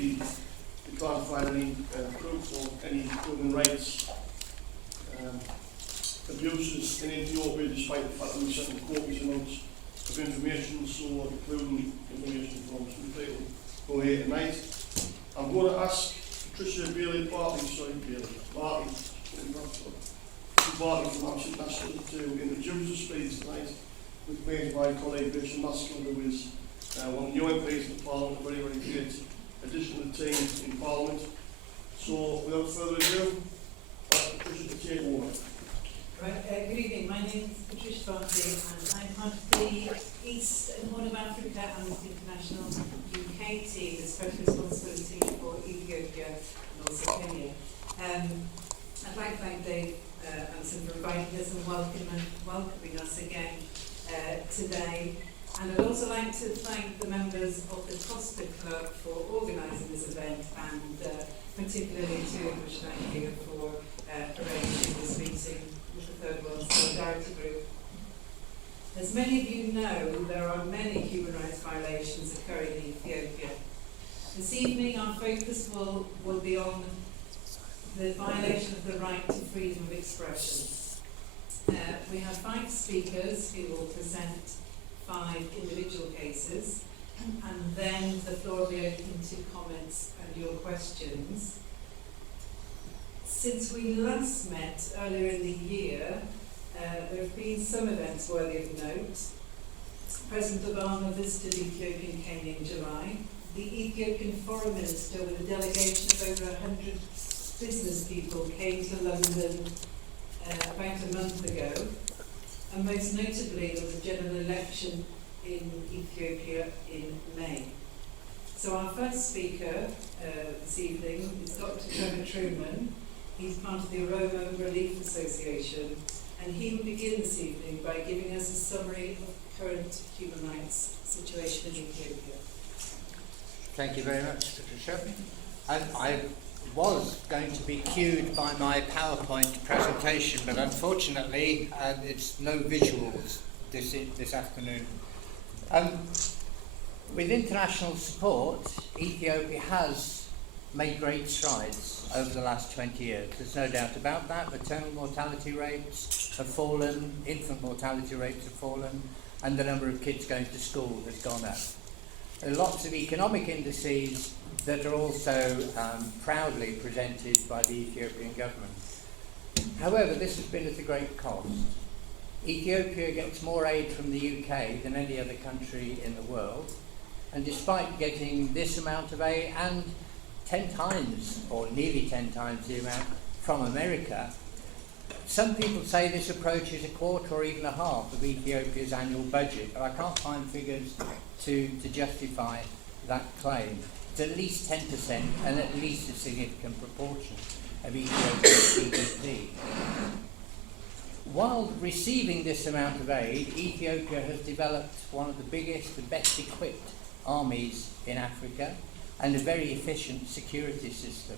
basically we can't find any proof of any human rights abuses in Ethiopia, despite the fact that we sent copious amounts of information, so including information from some people who are here tonight. I'm going to ask Patricia Bartley from Amnesty International to introduce the speech tonight, with me my colleague Makhtal, who is one of the new MPs in Parliament, a very, very great addition to the team in Parliament. So, without further ado, ask Patricia to take over. Right, good evening. My name is Patricia Bartley and I'm part of the East and Horn of Africa Amnesty International UK team, with special responsibility for Ethiopia and also Kenya. I'd like to thank Dave Anson for inviting us and welcoming us again today. And I'd also like to thank the members of the Costa Club for organising this event, and particularly to Ms Jakie for arranging this meeting with the Third World Solidarity Group. As many of you know, there are many human rights violations occurring in Ethiopia. This evening our focus will be on the violation of the right to freedom of expression. We have 5 speakers who will present 5 individual cases, and then the floor will be open to comments and your questions. Since we last met earlier in the year, there have been some events worthy of note. President Obama visited Ethiopia and Kenya in July. The Ethiopian Foreign Minister, with a delegation of over 100 business people, came to London about a month ago. And most notably, there was a general election in Ethiopia in May. So our first speaker this evening is Dr. Trevor Trueman. He's part of the Oromo Relief Association, and he will begin this evening by giving us a summary of the current human rights situation in Ethiopia. Thank you very much, Patricia. I was going to be cued by my PowerPoint presentation, but unfortunately it's no visuals this afternoon. With international support, Ethiopia has made great strides over the last 20 years. There's no doubt about that. Maternal mortality rates have fallen, infant mortality rates have fallen, and the number of kids going to school has gone up. There are lots of economic indices that are also proudly presented by the Ethiopian government. However, this has been at a great cost. Ethiopia gets more aid from the UK than any other country in the world, and despite getting this amount of aid and 10 times, or nearly 10 times the amount from America, some people say this approach is a quarter or even a half of Ethiopia's annual budget, but I can't find figures to justify that claim. It's at least 10% and at least a significant proportion of Ethiopia's GDP. While receiving this amount of aid, Ethiopia has developed one of the biggest and best equipped armies in Africa and a very efficient security system.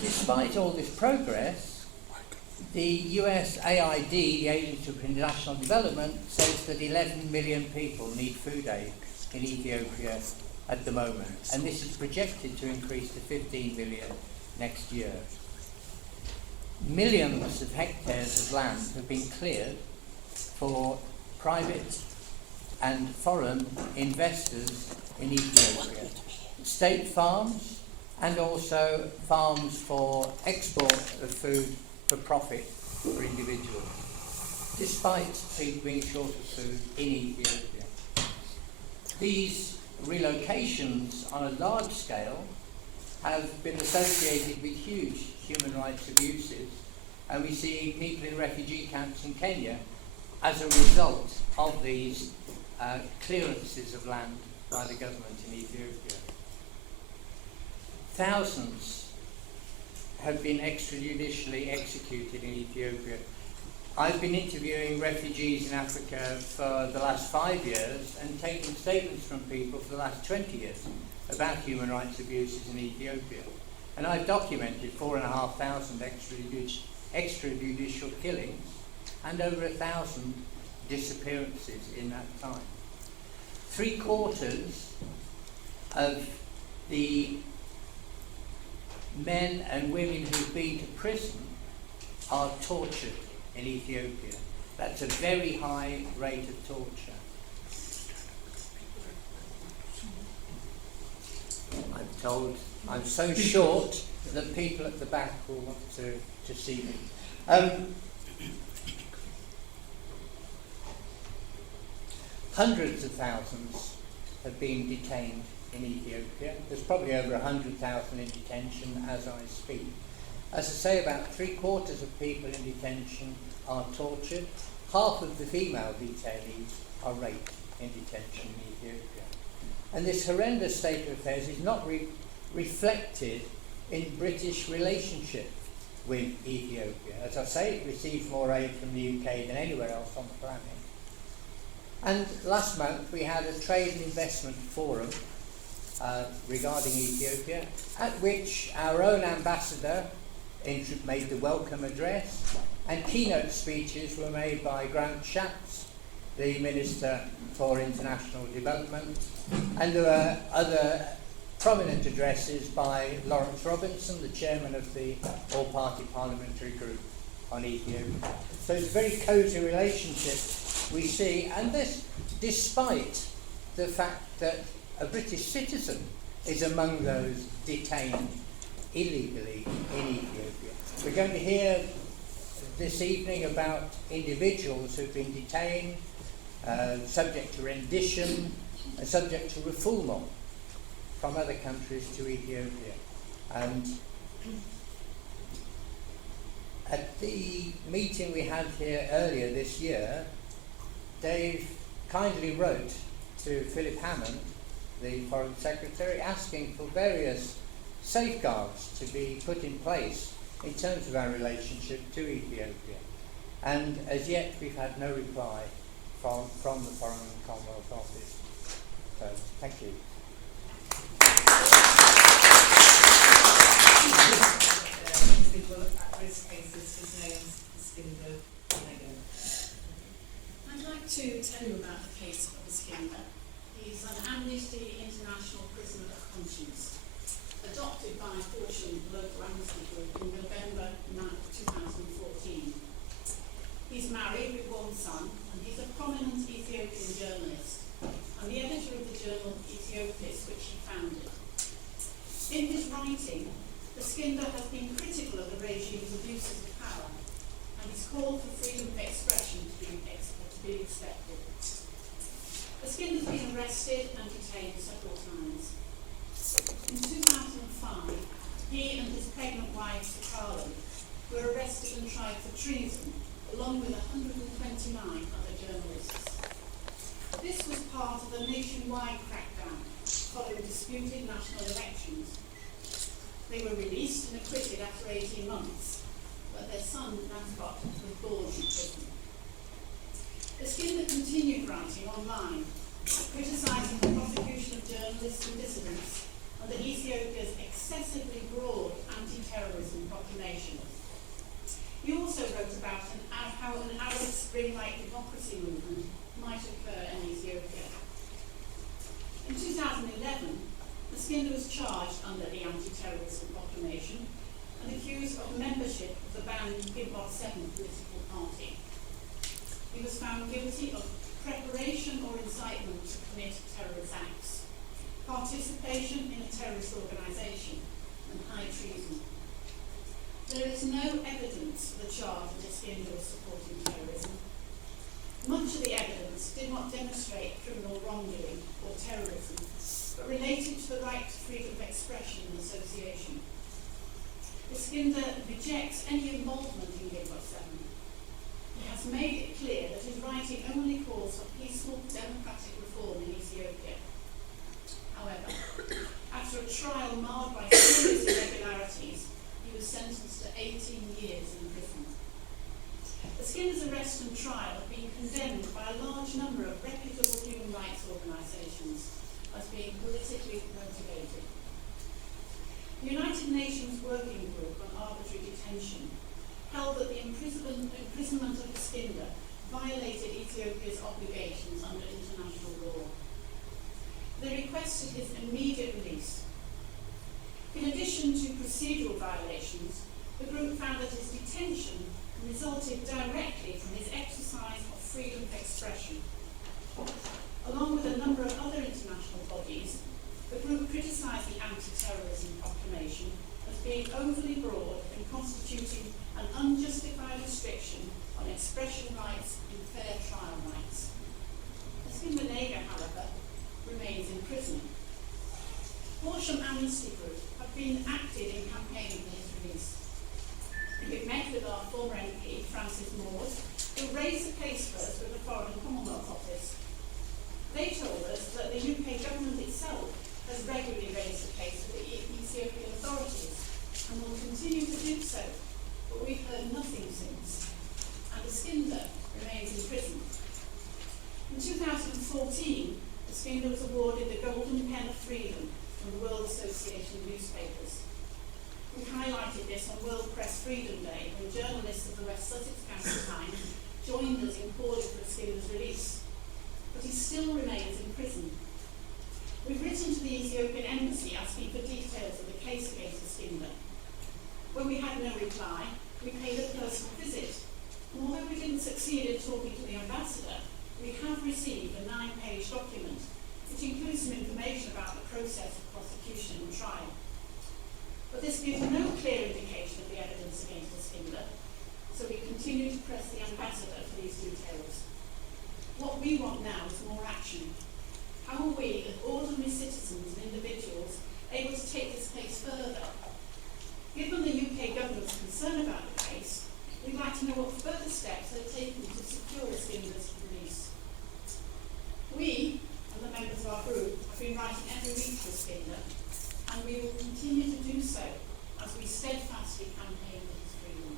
Despite all this progress, the USAID, the Agency for International Development, says that 11 million people need food aid in Ethiopia at the moment, and this is projected to increase to 15 million next year. Millions of hectares of land have been cleared for private and foreign investors in Ethiopia. State farms and also farms for export of food for profit for individuals, despite people being short of food in Ethiopia. These relocations on a large scale have been associated with huge human rights abuses, and we see people in refugee camps in Kenya as a result of these clearances of land by the government in Ethiopia. Thousands have been extrajudicially executed in Ethiopia. I've been interviewing refugees in Africa for the last 5 years and taking statements from people for the last 20 years about human rights abuses in Ethiopia. And I've documented 4,500 extrajudicial killings and over 1,000 disappearances in that time. 3/4 of the men and women who've been to prison are tortured in Ethiopia. That's a very high rate of torture. I'm told I'm so short that people at the back will want to see me. Hundreds of thousands have been detained in Ethiopia. There's probably over 100,000 in detention as I speak. As I say, about 3/4 of people in detention are tortured. Half of the female detainees are raped in detention in Ethiopia. And this horrendous state of affairs is not reflected in British relationship with Ethiopia. As I say, it receives more aid from the UK than anywhere else on the planet. And last month we had a trade and investment forum regarding Ethiopia, at which our own ambassador made the welcome address, and keynote speeches were made by Grant Shapps, the Minister for International Development, and there were other prominent addresses by Lawrence Robinson, the chairman of the All Party Parliamentary Group on Ethiopia. So it's a very cosy relationship we see, and this despite the fact that a British citizen is among those detained illegally in Ethiopia. We're going to hear this evening about individuals who've been detained, subject to rendition, and subject to refoulement from other countries to Ethiopia. And at the meeting we had here earlier this year, Dave kindly wrote to Philip Hammond, the Foreign Secretary, asking for various safeguards to be put in place in terms of our relationship to Ethiopia. And as yet we've had no reply from the Foreign and Commonwealth Office. So, thank you. Individual at-risk cases, his name's Eskinder Nega. I'd like to tell you about the case of Eskinder. He's an Amnesty International prisoner of conscience, adopted by Horsham, the local Amnesty Group, in November 2014. He's married with one son, and he's a prominent Ethiopian journalist, and the editor of the journal Ethiopis, which he founded. In his writing, Eskinder has been critical of the regime's abuses of power, and he's called for freedom of expression to be expected. Eskinder's been arrested and detained several times. In 2005, he and his pregnant wife, Kefale, were arrested and tried for treason, along with 129 other journalists. This was part of a nationwide crackdown following disputed national elections. They were released and acquitted after 18 months, but their son, Makhtal, was born in prison. Eskinder continued writing online, criticising the prosecution of journalists and dissidents under Ethiopia's excessively broad anti-terrorism proclamation. He also wrote about how an Arab Spring-like democracy movement might occur in Ethiopia. In 2011, Eskinder was charged under the anti-terrorism proclamation and accused of membership of the banned Bedford political party. He was found guilty of preparation or incitement to commit terrorist acts, participation in a terrorist organisation, and high treason. There is no evidence for the charge that Eskinder was supporting terrorism. Much of the evidence did not demonstrate criminal wrongdoing or terrorism, but related to the right to freedom of expression and association. Eskinder rejects any involvement in Bedford. He has made it clear that his writing only calls for peaceful democratic reform in Ethiopia. However, after a trial marred by serious irregularities, he was sentenced to 18 years in prison. Eskinder's arrest and trial have been condemned by a large number of reputable human rights organisations as being politically motivated. The United Nations Working Group on Arbitrary Detention held that the imprisonment of Eskinder violated Ethiopia's obligations under international law. they requested his immediate release. In addition to procedural violations, the group found that his detention resulted directly from his exercise of freedom of expression. Along with a number of other international bodies, the group criticised the anti-terrorism proclamation as being overly broad and constituting an unjustified restriction on expression rights and fair trial rights. Eskinder Nega, however, remains in prison. Horsham Amnesty Group have been active in campaigning for his release. We've met with our former MP, Francis Moores, who raised the case for us with the Foreign and Commonwealth Office. They told us that the UK government itself has regularly raised the case with the Ethiopian authorities and will continue to do so, but we've heard nothing since. And Eskinder remains in prison. In 2014, Eskinder was awarded the Golden Pen of Freedom from the World Association of Newspapers. We highlighted this on World Press Freedom Day when journalists of the West Sussex County Times joined us in calling for Eskinder's release. But he still remains in prison. We've written to the Ethiopian Embassy asking for details of the case against Eskinder. When we had no reply, we paid a personal visit. And although we didn't succeed in talking to the ambassador, we have received a 9-page document which includes some information about the process of prosecution and trial. But this gives no clear indication of the evidence against Eskinder, so we continue to press the ambassador for these details. What we want now is more action. How are we, as ordinary citizens and individuals, able to take this case further? Given the UK government's concern about the case, we'd like to know what further steps are taken to secure Eskinder's release. We, and the members of our group, have been writing every week to Eskinder, and we will continue to do so as we steadfastly campaign for his freedom.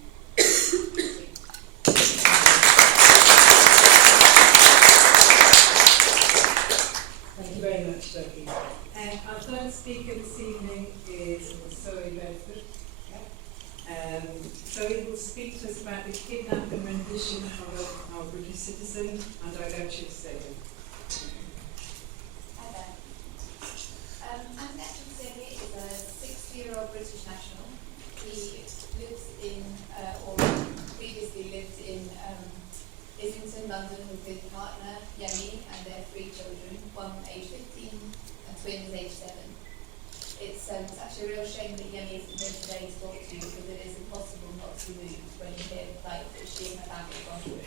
Thank you very much, Jakie. Our third speaker this evening is Tsege Bedford. Zoe will speak to us about the kidnapping and rendition of our British citizen, Andargachew Tsege. Hi there. Andargachew Tsege is a 60-year-old British national. He lives in, or previously lived in Islington, London, with his partner, Jakie, and their 3 children, one aged 15 and twins aged 7. It's actually a real shame that Jakie isn't here today to talk to you because it is impossible not to move when you hear like that she and her family have gone through.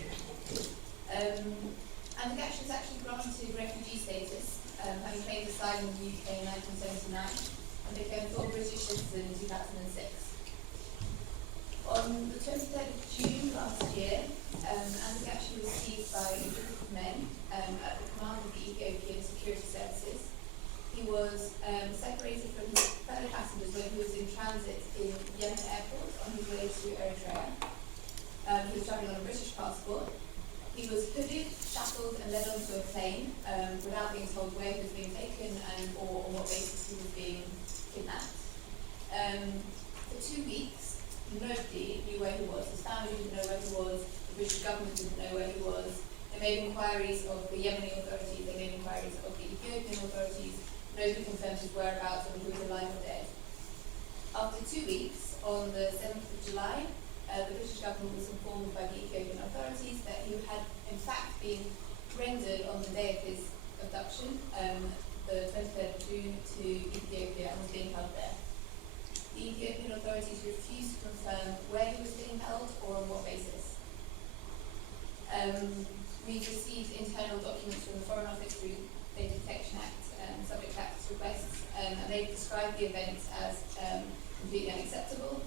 Andargachew was actually granted refugee status, having claimed asylum in the UK in 1979 and became a full British citizen in 2006. On the 23rd of June last year, Andargachew was seized by a group of men at the command of the Ethiopian security services. He was separated from his fellow passengers when he was in transit in Yemen airport on his way to Eritrea. He was travelling on a British passport. He was hooded, shackled and led onto a plane without being told where he was being taken or on what basis he was being kidnapped. For 2 weeks, nobody knew where he was. His family didn't know where he was. The British government didn't know where he was. They made inquiries of the Yemeni authorities. They made inquiries of the Ethiopian authorities. Nobody confirmed his whereabouts or who was alive or dead. After 2 weeks, on the 7th of July, the British government was informed by the Ethiopian authorities that he had in fact been rendered on the day of his abduction, the 23rd of June, to Ethiopia and was being held there. The Ethiopian authorities refused to confirm where he was being held or on what basis. We've received internal documents from the Foreign Office through Data Protection Act subject to access requests, and they described the event as completely unacceptable,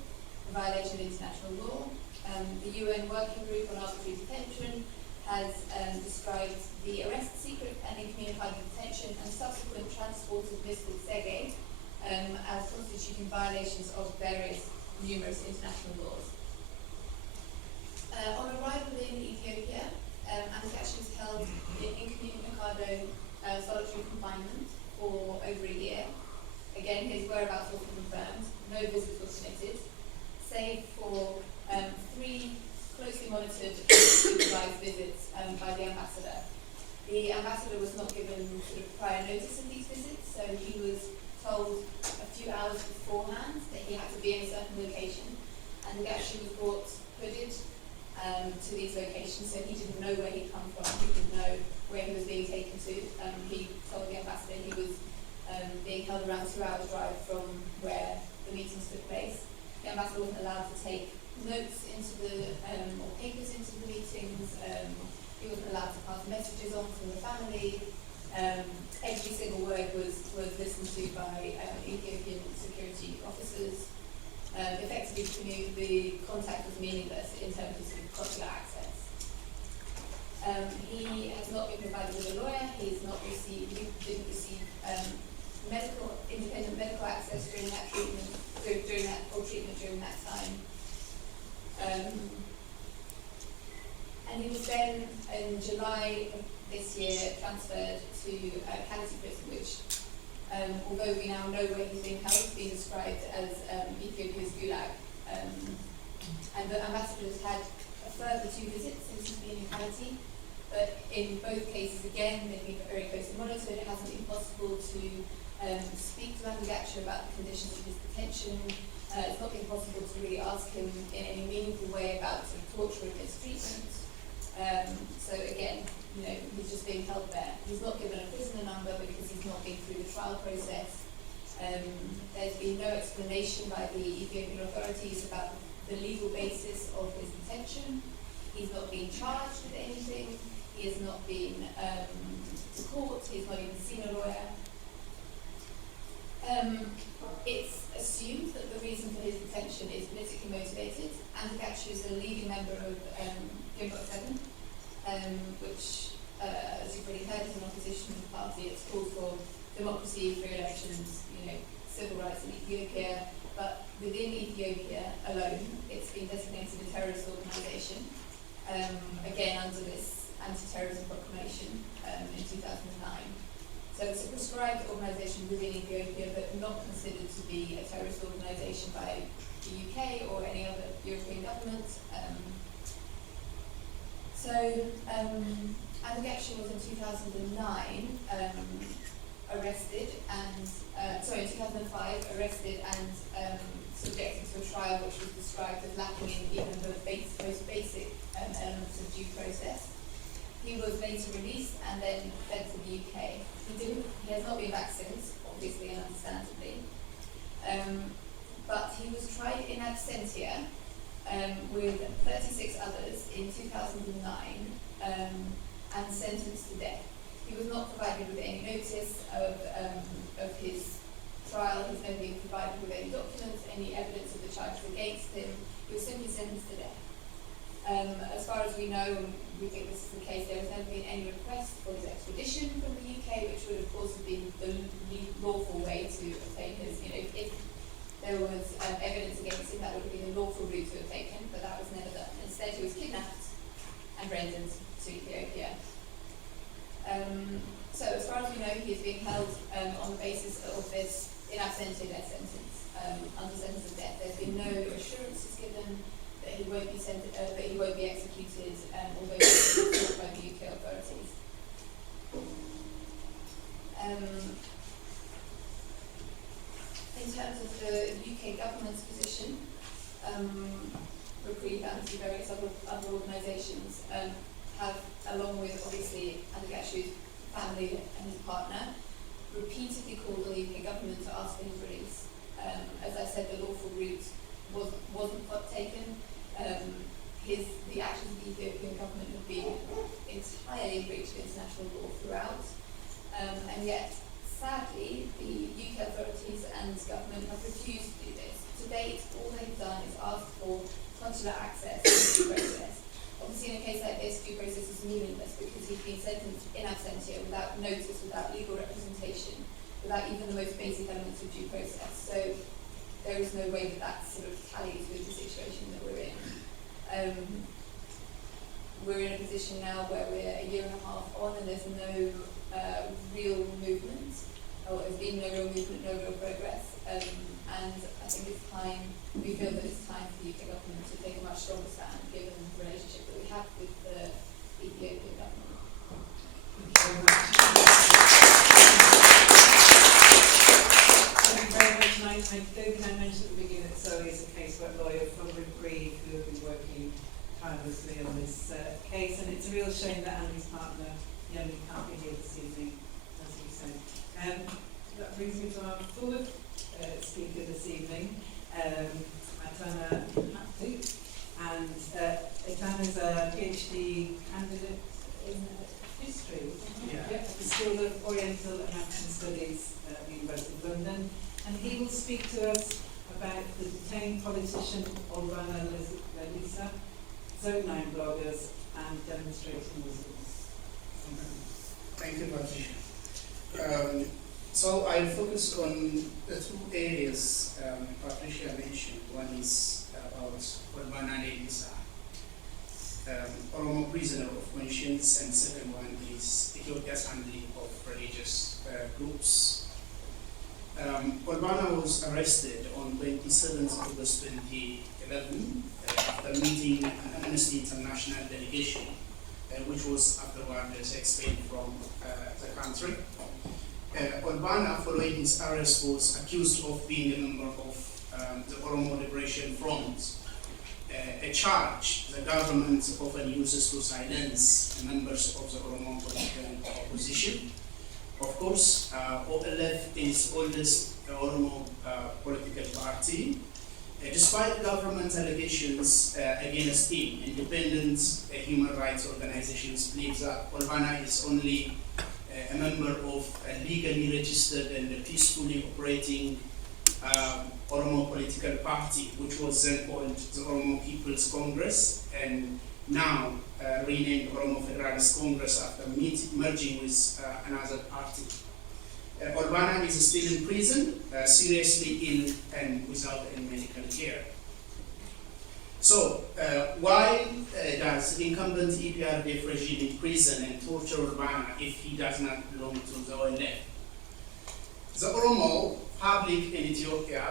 a violation of international law. The UN Working Group on Arbitrary Detention has described the arrest, secret and incommunicado detention and subsequent transport of Mr. Tsege as constituting violations of numerous international laws. On arrival in Ethiopia, Andargachew was held in incommunicado solitary confinement for over a year. Again, his whereabouts were confirmed, no visits were permitted, save for 3 closely monitored supervised visits by the ambassador. The ambassador was not given sort of prior notice of these visits, so he was told a few hours beforehand that he had to be in a certain location, and the Gachi was brought hooded to these locations, so he didn't know where he'd come from, he didn't know where he was being taken to. He told the ambassador he was being held around 2 hours drive from where the meetings took place. The ambassador wasn't allowed to take notes into the, or papers into the meetings, he wasn't allowed to pass messages on from the family. Every single word was listened to by Ethiopian security officers. Effectively, the contact was meaningless in terms of sort of consular access. He has not been provided with a lawyer. He didn't receive independent medical access during that treatment, during that time. And he was then, in July of this year, transferred to Kalisi prison, which, although we now know where he's being held, has been described as Ethiopia's gulag. And the ambassador has had a further 2 visits since he's been in Kalisi, but in both cases, again, they've been very closely monitored. It hasn't been possible to speak to Andargachew about the conditions of his detention. It's not been possible to really ask him in any meaningful way about sort of torture and mistreatment. So again, you know, he's just being held there. He's not given a prisoner number because he's not been through the trial process. There's been no explanation by the Ethiopian authorities about the legal basis of his detention. He's not been charged with anything. He has not been to court. He's not even seen a lawyer. It's assumed that the reason for his detention is politically motivated. Andargachew is a leading member of Gimbot 7, which, as you've already heard, is an opposition party. It's called for democracy, free elections, you know, civil rights in Ethiopia. But within Ethiopia alone, it's been designated a terrorist organisation, again under this anti-terrorism proclamation in 2009. So it's a prescribed organisation within Ethiopia, but not considered to be a terrorist organisation by the UK or any other European government. Andargachew was in 2009 arrested and, in 2005 arrested and subjected to a trial which was described as lacking in even the most basic elements of due process. He was later released and then fled to the UK. He has not been back since, obviously and understandably. But he was tried in absentia with 36 others in 2009 and sentenced to death. He was not provided with any notice of his trial. He's never been provided with any documents, any evidence of the charges against him. He was simply sentenced to death. As far as we know, and we think this is the case, there has never been any request for his extradition from the UK, which would of course have been the lawful way to obtain his, you know, if there was evidence against him, that would have been a lawful route to have taken, but that was never done. Instead, he was kidnapped and rendered to Ethiopia. So as far as we know, he is being held on the basis of this in absentia death sentence, under sentence of death. There's been no assurances given that he won't be that he won't be executed, although he was by the UK authorities. In terms of the UK government's position, Reprieve and various other organisations have, along with obviously Andargachew's family and his partner, repeatedly called on the UK government to ask for his release. As I said, the lawful route wasn't taken. The actions of the Ethiopian government have been entirely in breach of international law throughout, and yet, sadly, the UK authorities and government have refused to do this. To date, all they've done is ask for consular access to due process. Obviously, in a case like this, due process is meaningless because he's been sentenced in absentia without notice, without legal representation, without even the most basic elements of due process. So there is no way that sort of tallies with the situation that we're in. We're in a position now where we're a year and a half on and there's no real movement, or there's been no real movement, no real progress. And I think it's time, we feel that it's time for the UK government to take a much stronger stand given the relationship that we have with the Ethiopian government. and his partner, Yemi, can't be here this evening, as we said. That brings me to our fourth speaker this evening, Etana Habte. And Etana is a PhD candidate in history at the School of Oriental and African Studies at the University of London. And he will speak to us about the detained politician Olbana Lelisa, Zone 9 bloggers, and demonstrating Muslims. Thank you, Patricia. So I'll focus on the two areas Patricia mentioned. One is about Olbana Lelisa, Oromo prisoner of conscience, and second one is Ethiopia's handling of religious groups. Olbana was arrested on 27th August 2011 after meeting an Amnesty International delegation, which was afterwards expelled from the country. Olbana, following his arrest, was accused of being a member of the Oromo Liberation Front, a charge the government often uses to silence members of the Oromo political opposition. Of course, OLF is oldest Oromo political party. Despite government allegations against him, independent human rights organizations believe that Olbana is only a member of a legally registered and peacefully operating Oromo political party, which was then called the Oromo People's Congress, and now renamed Oromo Federalist Congress after merging with another party. Olbana is still in prison, seriously ill and without any medical care. So, why does incumbent EPRDF regime imprison and torture Olbana if he does not belong to the OLF? The Oromo public in Ethiopia,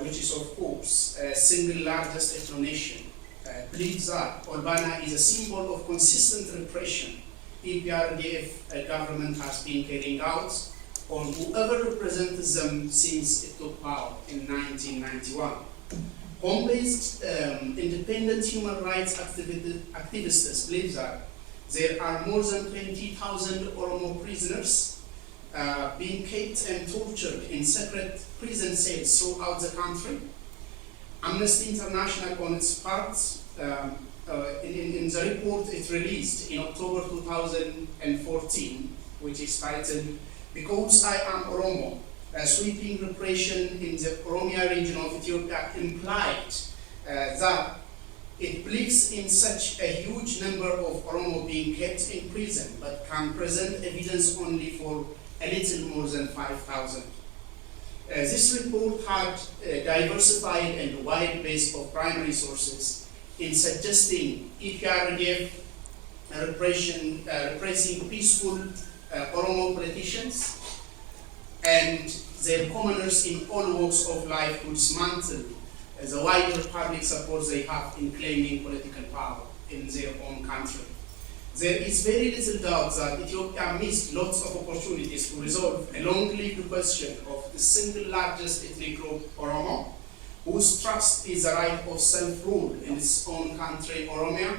which is of course the single largest ethno nation, believes that Olbana is a symbol of consistent repression EPRDF government has been carrying out on whoever represented them since it took power in 1991. Home-based independent human rights activists believe that there are more than 20,000 Oromo prisoners being kept and tortured in separate prison cells throughout the country. Amnesty International, on its part, in the report it released in October 2014, which is titled "Because I Am Oromo, Sweeping Repression in the Oromia region of Ethiopia," implied that it believes in such a huge number of Oromo being kept in prison, but can present evidence only for a little more than 5,000. This report had a diversified and wide base of primary sources in suggesting EPRDF repressing peaceful Oromo politicians and their commoners in all walks of life to dismantle the wider public support they have in claiming political power in their own country. There is very little doubt that Ethiopia missed lots of opportunities to resolve a long-lived question of the single largest ethnic group, Oromo, whose trust is the right of self-rule in its own country, Oromia,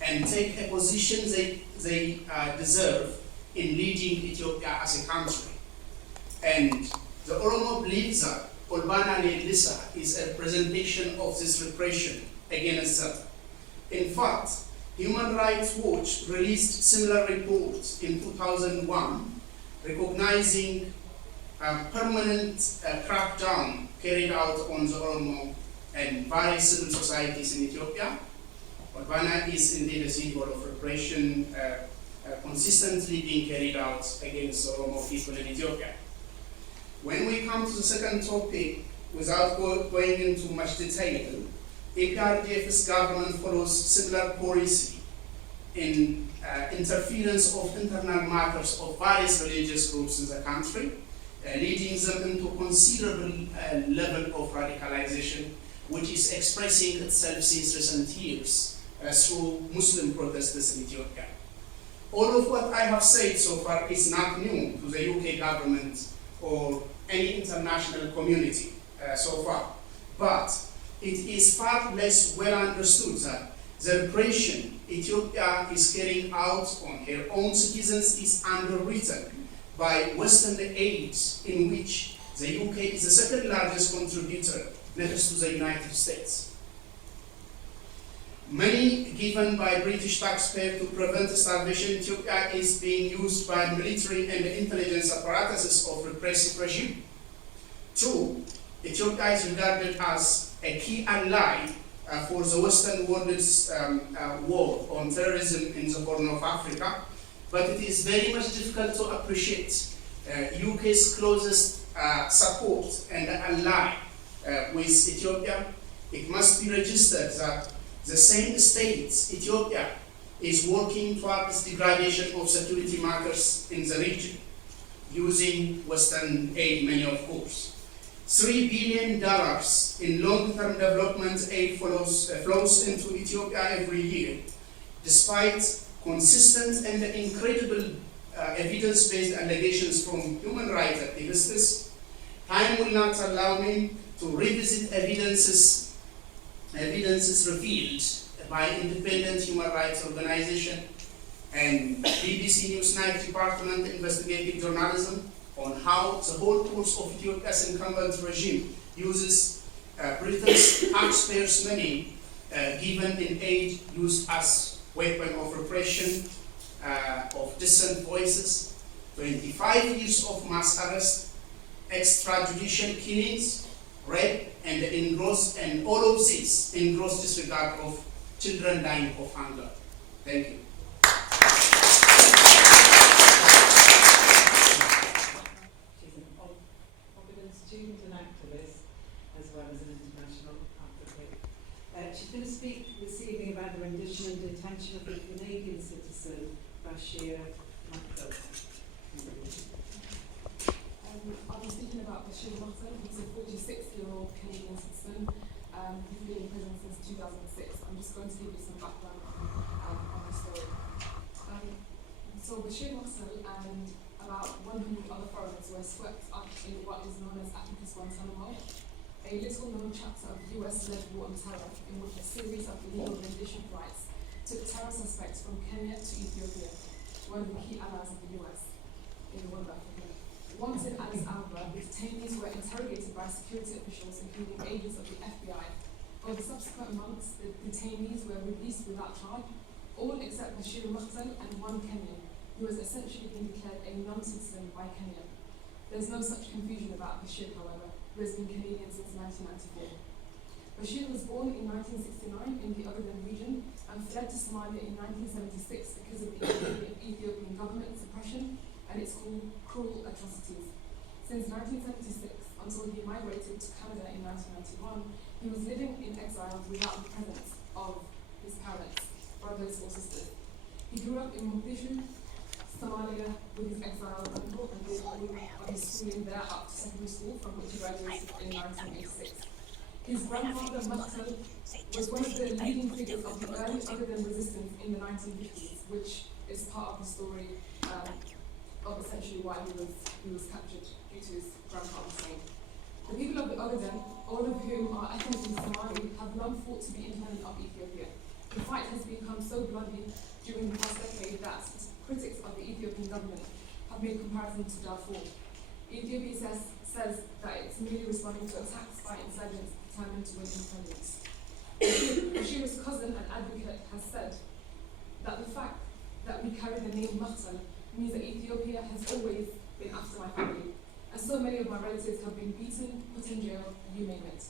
and take a position they deserve in leading Ethiopia as a country. And the Oromo believes that Olbana Lelisa is a representation of this repression against them. In fact, Human Rights Watch released similar reports in 2001, recognizing a permanent crackdown carried out on the Oromo and various civil societies in Ethiopia. Olbana is indeed a symbol of repression consistently being carried out against the Oromo people in Ethiopia. When we come to the second topic, without going into much detail, EPRDF's government follows similar policy in interference of internal matters of various religious groups in the country, leading them into considerable level of radicalization, which is expressing itself since recent years through Muslim protesters in Ethiopia. All of what I have said so far is not new to the UK government or any international community so far, but it is far less well understood that the repression Ethiopia is carrying out on her own citizens is underwritten by Western aid, in which the UK is the second largest contributor next to the United States. Money given by British taxpayers to prevent starvation in Ethiopia is being used by military and intelligence apparatuses of repressive regime. True, Ethiopia is regarded as a key ally for the Western world's war on terrorism in the Horn of Africa, but it is very much difficult to appreciate UK's closest support and ally with Ethiopia. It must be registered that the same state, Ethiopia, is working towards degradation of security matters in the region, using Western aid money, of course. $3 billion in long-term development aid flows into Ethiopia every year, despite consistent and incredible evidence-based allegations from human rights activists. Time will not allow me to revisit evidences revealed by independent human rights organization and BBC News Night Department investigative journalism on how the whole course of Ethiopia's incumbent regime uses Britain's taxpayers' money given in aid used as weapon of repression of dissent voices, 25 years of mass arrest, extrajudicial killings, rape, and all of this in gross disregard of children dying of hunger. Thank you. She's an Ogaden student and activist, as well as an international advocate. She's going to speak this evening about the rendition and detention of the Canadian citizen, Bashir Makhtal. I'll be speaking about Bashir Makhtal. He's a 46-year-old Canadian citizen. He's been in prison since 2006. I'm just going to give you some background on the story. So Bashir Makhtal and about 100 other foreigners were swept up in what is known as APPG Guantanamo, a little-known chapter of US-led war on terror in which a series of illegal rendition flights took terror suspects from Kenya to Ethiopia, one of the key allies of the US in the Horn of Africa. Once in Addis Ababa, the detainees were interrogated by security officials, including agents of the FBI. Over subsequent months, the detainees were released without charge, all except Bashir Makhtal and one Kenyan, who has essentially been declared a non-citizen by Kenya. There's no such confusion about Bashir, however, who has been Canadian since 1994. Bashir was born in 1969 in the Ogaden region and fled to Somalia in 1976 because of the Ethiopian government's oppression and its cruel atrocities. Since 1976, until he migrated to Canada in 1991, he was living in exile without the presence of his parents, brothers or sisters. He grew up in Mogadishu, Somalia, with his exile uncle and did all of his schooling there up to secondary school, from which he graduated in 1986. His grandfather, Makhtal, was one of the leading figures of the early Ogaden resistance in the 1950s, which is part of the story of essentially why he was captured due to his grandfather's name. The people of the Ogaden, all of whom are ethnically Somali, have long fought to be independent of Ethiopia. The fight has become so bloody during the past decade that critics of the Ethiopian government have made comparisons to Darfur. Ethiopia says that it's merely responding to attacks by insurgents determined to win independence. Bashir's cousin and advocate has said that the fact that we carry the name Makhtal means that Ethiopia has always been after my family, and so many of my relatives have been beaten, put in jail, you name it.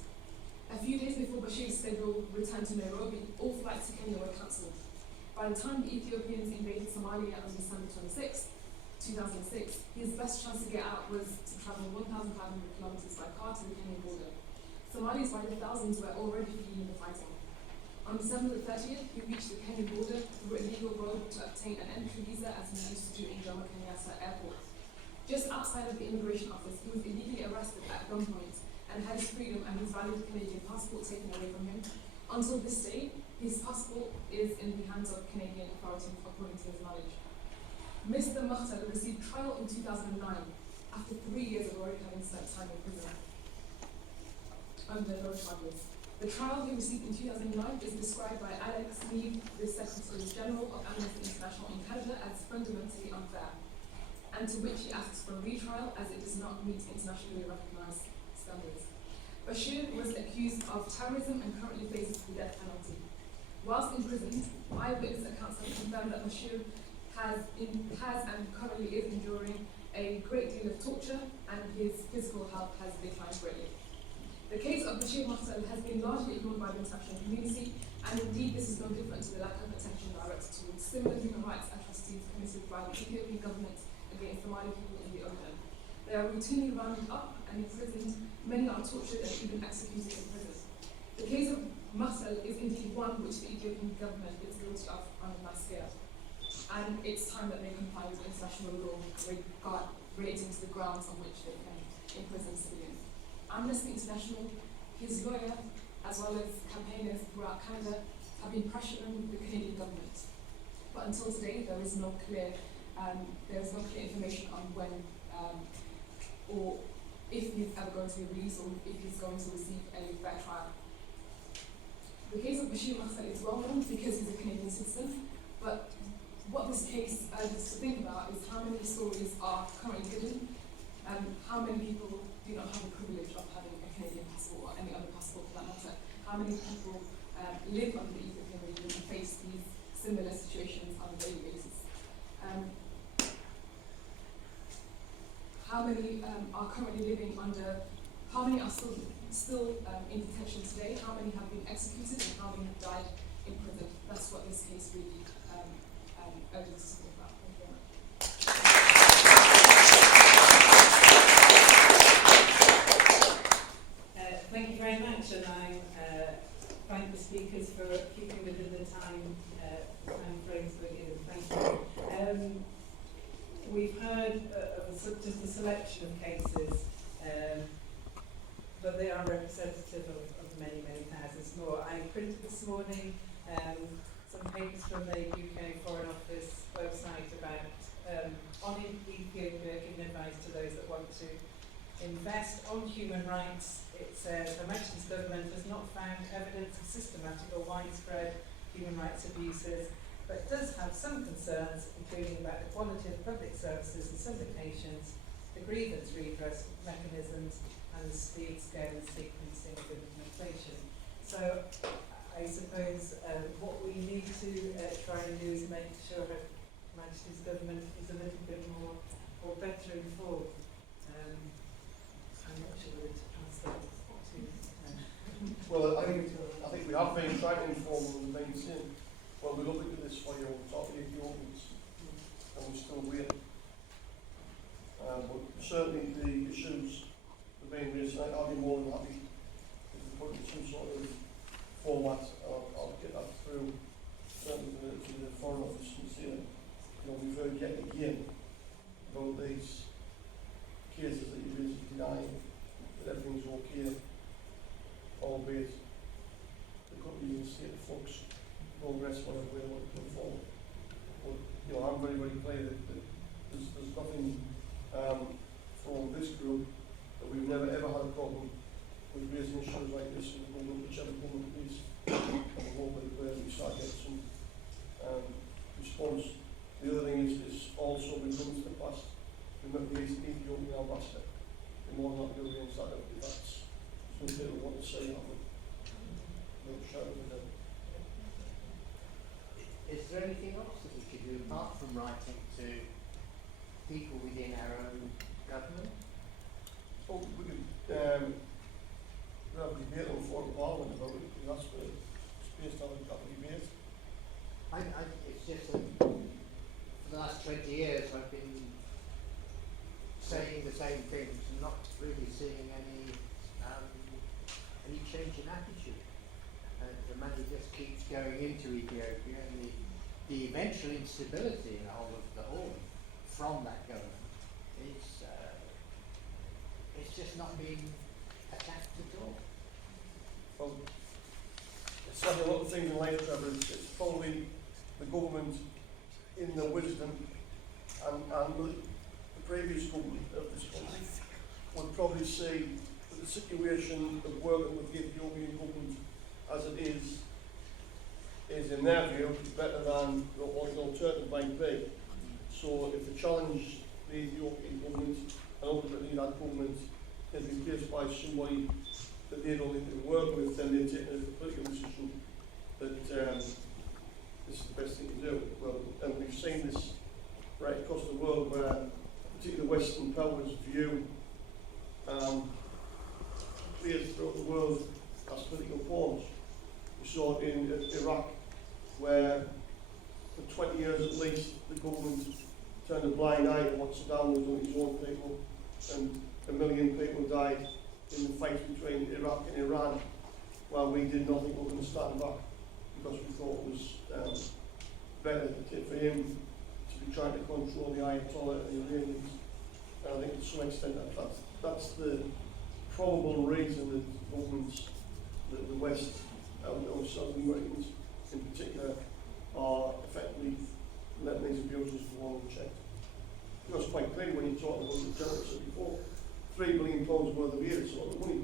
A few days before Bashir's scheduled return to Nairobi, all flights to Kenya were cancelled. By the time the Ethiopians invaded Somalia on December 26, 2006, his best chance to get out was to travel 1,500 kilometers by car to the Kenyan border. Somalis by the thousands were already fleeing the fighting. On December the 30th, he reached the Kenyan border through a legal road to obtain an entry visa, as he used to do in Jomo Kenyatta Airport. Just outside of the immigration office, he was illegally arrested at gunpoint and had his freedom and his valid Canadian passport taken away from him. Until this day, his passport is in the hands of Canadian authorities, according to his knowledge. Mr. Makhtal received trial in 2009 after 3 years of already having spent time in prison under no charges. The trial he received in 2009 is described by Alex Mead, the Secretary General of Amnesty International in Canada, as fundamentally unfair, and to which he asks for a retrial as it does not meet internationally recognised standards. Bashir was accused of terrorism and currently faces the death penalty. Whilst imprisoned, eyewitness accounts have confirmed that Bashir has and currently is enduring a great deal of torture, and his physical health has declined greatly. The case of Bashir Makhtal has been largely ignored by the international community, and indeed this is no different to the lack of attention directed towards similar human rights atrocities committed by the Ethiopian government against the Mali people in the Ogaden. They are routinely rounded up and imprisoned, many are tortured and even executed in prison. The case of Makhtal is indeed one which the Ethiopian government is guilty of on a mass scale, and it's time that they comply with international law relating to the grounds on which they can imprison civilians. Amnesty International, his lawyer, as well as campaigners throughout Canada, have been pressuring the Canadian government. But until today, there is no clear information on when or if he's ever going to be released or if he's going to receive a fair trial. The case of Bashir Makhtal is well known because he's a Canadian citizen, but what this case urges us to think about is how many stories are currently hidden, and how many people do not have the privilege of having a Canadian passport or any other passport for that matter. How many people live under the Ethiopian regime and face these similar situations on a daily basis. How many are currently living under, how many are still in detention today, how many have been executed, and how many have died in prison. That's what this case really urges us to think about. Thank you very much. Thank you very much, and I thank the speakers for keeping within the time frames we're given. Thank you. We've heard of just a selection of cases, but they are representative of many, many thousands more. I printed this morning some papers from the UK Foreign Office website about on Ethiopia, giving advice to those that want to invest on human rights. It says Her Majesty's government has not found evidence of systematic or widespread human rights abuses, but does have some concerns, including about the quality of public services and some locations, the grievance redress mechanisms, and the speed, scale and sequencing of implementation. So I suppose what we need to try and do is make sure Her Majesty's government is a little bit more or better informed. I'm not sure whether to pass that to Well, I think we have been trying to inform them and maintain. Well, we look at this for you on top of the Ethiopians, and we're still waiting. But certainly the issues that are being raised tonight, I'll be more than happy if we put it in some sort of format. I'll get that through certainly to the Foreign Office and see it. We've heard yet again about these cases that you basically denying that everything's okay, albeit the company in the state of flux, progress, whatever way they want to put forward. But, I'm very, very clear that there's nothing from this group that we've never ever had a problem with raising issues like this in the government, whichever government it is. And we hope that we start getting some response. The other thing is also when it comes to the past, we met the Ethiopian ambassador. We're more than happy to arrange that if that's something we want to say. I would share it with them. Is there anything else that we could do apart from writing to people within our own government? Oh, we could have a debate on the floor of Parliament about it, because that's where it's based on a debate. It's just that for the last 20 years I've been saying the same things and not really seeing any change in attitude. The money just keeps going into Ethiopia, and the eventual instability in the whole of the Horn from that government it's just not being attacked at all. Well, it's like a lot of things in life, Trevor. It's probably the government in their wisdom and the previous government of this country would probably say that the situation of working with the Ethiopian government as it is in their view better than what the alternative might be. So if the challenge the Ethiopian government and ultimately that government has been placed by somebody that they don't think they can work with, then they take a political decision that this is the best thing to do. Well, and we've seen this right across the world where particularly Western powers view players throughout the world as political pawns. We saw it in Iraq where for 20 years at least the government turned a blind eye to what Saddam was doing to his own people, and 1 million people died in the fight between Iraq and Iran, while we did nothing other than stand back because we thought it was better for him to be trying to control the Ayatollah and the Iranians. And I think to some extent that's the probable reason that governments, the West, and Southern Americans in particular, are effectively letting these abusers go unchecked. Because quite clearly when you're talking about the terrorists before, £3 billion worth of aid, it's a lot of money.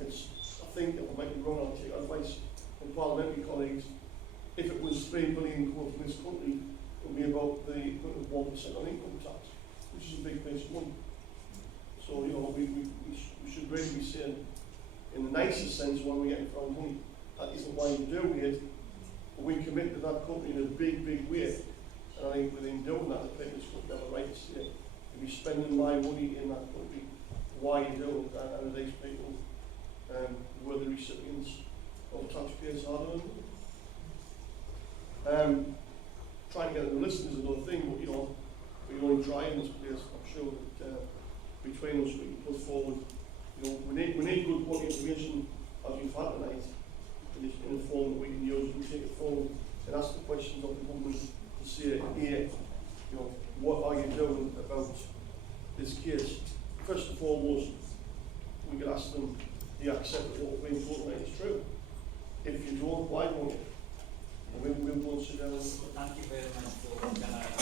It's, I think, I might be wrong, I'll take advice from parliamentary colleagues. If it was $3 billion coming from this country, it would be about the equivalent of 1% on income tax, which is a big piece of money. So, you know, we should really be saying, in the nicest sense, when we get our money, that isn't why we do it, but we commit to that country in a big, big way. And I think within doing that, the people's going to have a right to say, if you're spending my money in that country, why are you doing it? And are these people were the recipients of taxpayers' hard-earned money? Trying to get them to listen is another thing, but you know, we only try in this place. I'm sure that between us we can put forward, you know, we need good quality information as we've had tonight, in a form that we can use. We take it forward and ask the questions of the government to say, here, you know, what are you doing about this case? First and foremost, we could ask them, do you accept that what we're being told tonight is true? If you don't, why won't you? And we'll go and sit down. Thank you very much for organizing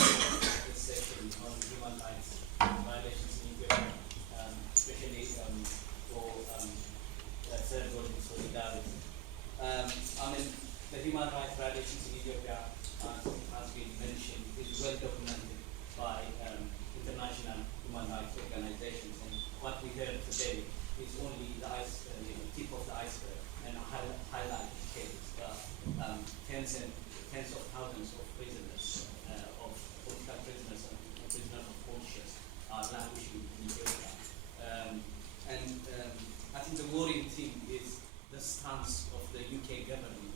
this session on human rights violations in Ethiopia, especially for third world solidarity. I mean, the human rights violations in Ethiopia, as has been mentioned, is well documented by international human rights organizations. And what we heard today is only the tip of the iceberg and a highlight case. Tens of thousands of prisoners, of political prisoners and prisoners of conscience are languishing in Ethiopia. I think the worrying thing is the stance of the UK government.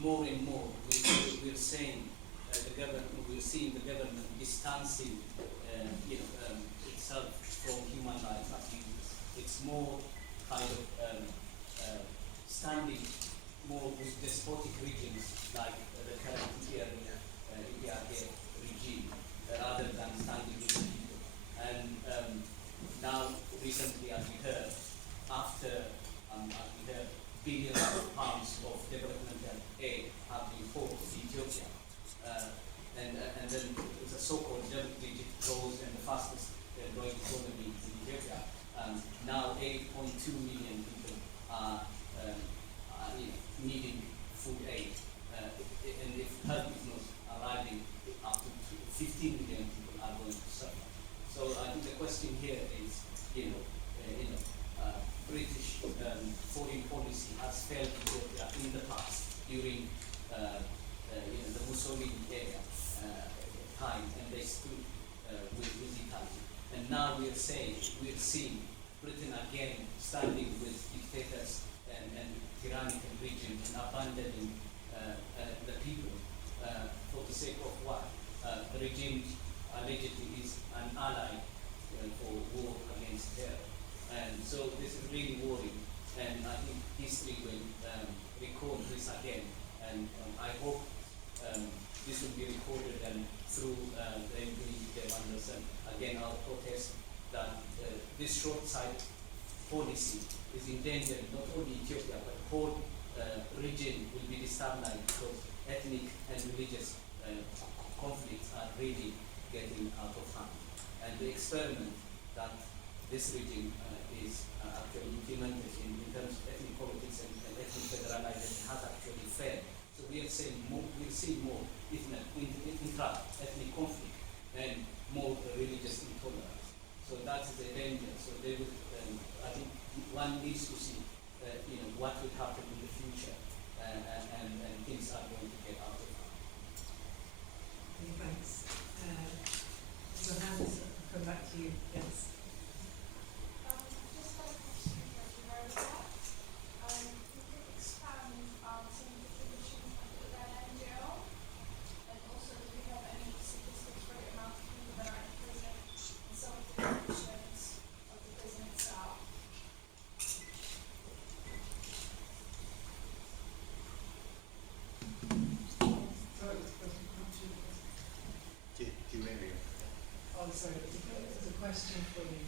More and more, we're seeing we're seeing the government distancing, itself from human rights abuses. It's more kind of standing more with despotic regimes like the current Ethiopia regime, rather than standing with the people. And now, recently, as we heard, after billions of pounds of developmental aid have been poured to Ethiopia, and then it's a so-called double-digit growth and the fastest growing economy in Ethiopia. Now 8.2 million people are needing food aid, and if help is not arriving, up to 15 million people are going to suffer. So I think the question here is, British foreign policy has failed Ethiopia in the past during the Mussolini era time, and they stood with Italy. And now we're seeing Britain again standing with dictators and tyrannical regime and abandoning the people for the sake of what? The regime allegedly is an ally for war against terror. And so this is really worrying, and I think history will record this again, and I hope this will be recorded and through the MPs understand again our protest that this short-sighted policy is endangered not only Ethiopia but the whole region will be destabilized because ethnic and religious conflicts are really getting out of hand. And the experiment that this regime is actually implemented in terms of ethnic politics and ethnic federalism causing more intra-ethnic conflict and more religious intolerance. So that's the danger. So they would, I think one needs to see, what will happen in the future, and things are going to get out of hand. Many thanks. Johannes, I'll come back to you. Yes. Just got a question for Juweriya. Could you expand on some of the traditions of the Ogaden jail? And also, do you have any statistics for the amount of people that are in prison and some of the conditions of the prison itself? Juweriya. Oh, sorry, there's a question for you.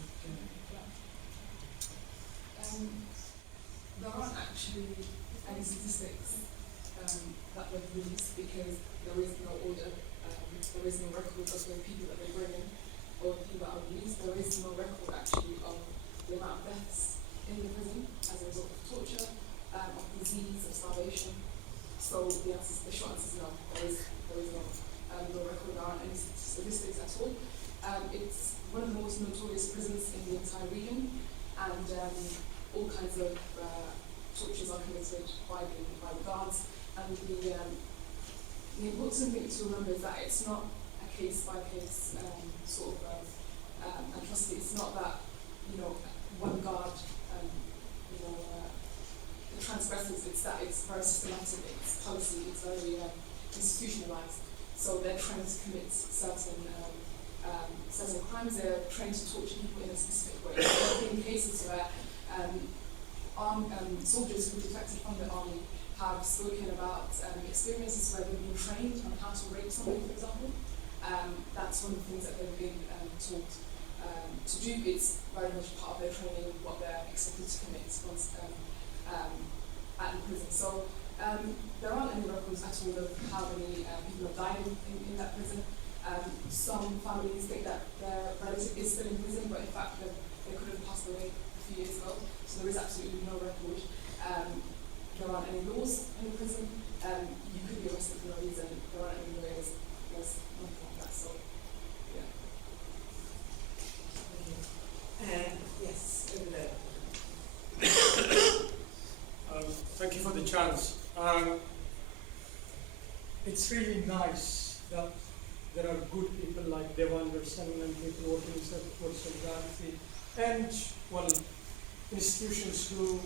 There aren't actually any statistics that were released because there is no order, there is no record of the people that they bring in or the people that are released. There is no record actually of the amount of deaths in the prison as a result of torture, of disease, of starvation. So the short answer is no. There is no record. There aren't any statistics at all. It's one of the most notorious prisons in the entire region, and all kinds of tortures are committed by the guards. And the important thing to remember is that it's not a case-by-case sort of atrocity. It's not that one guard transgresses. It's that it's very systematic. It's policy. It's very institutionalized. So they're trained to commit certain crimes. They're trained to torture people in a specific way. So there have been cases where soldiers who defected from the army have spoken about experiences where they've been trained on how to rape somebody, for example. That's one of the things that they've been taught to do. It's very much part of their training, what they're expected to commit once at the prison. So there aren't any records at all of how many people have died in that prison. Some families think that their relative is still in prison, but in fact they could have passed away a few years ago. So there is absolutely no record. There aren't any laws in the prison. You could be arrested for no reason. There aren't any lawyers. There's nothing like that. So, yeah. Yes, over there. Thank you for the chance. It's really nice that there are good people like Devan and people working for solidarity, and institutions who,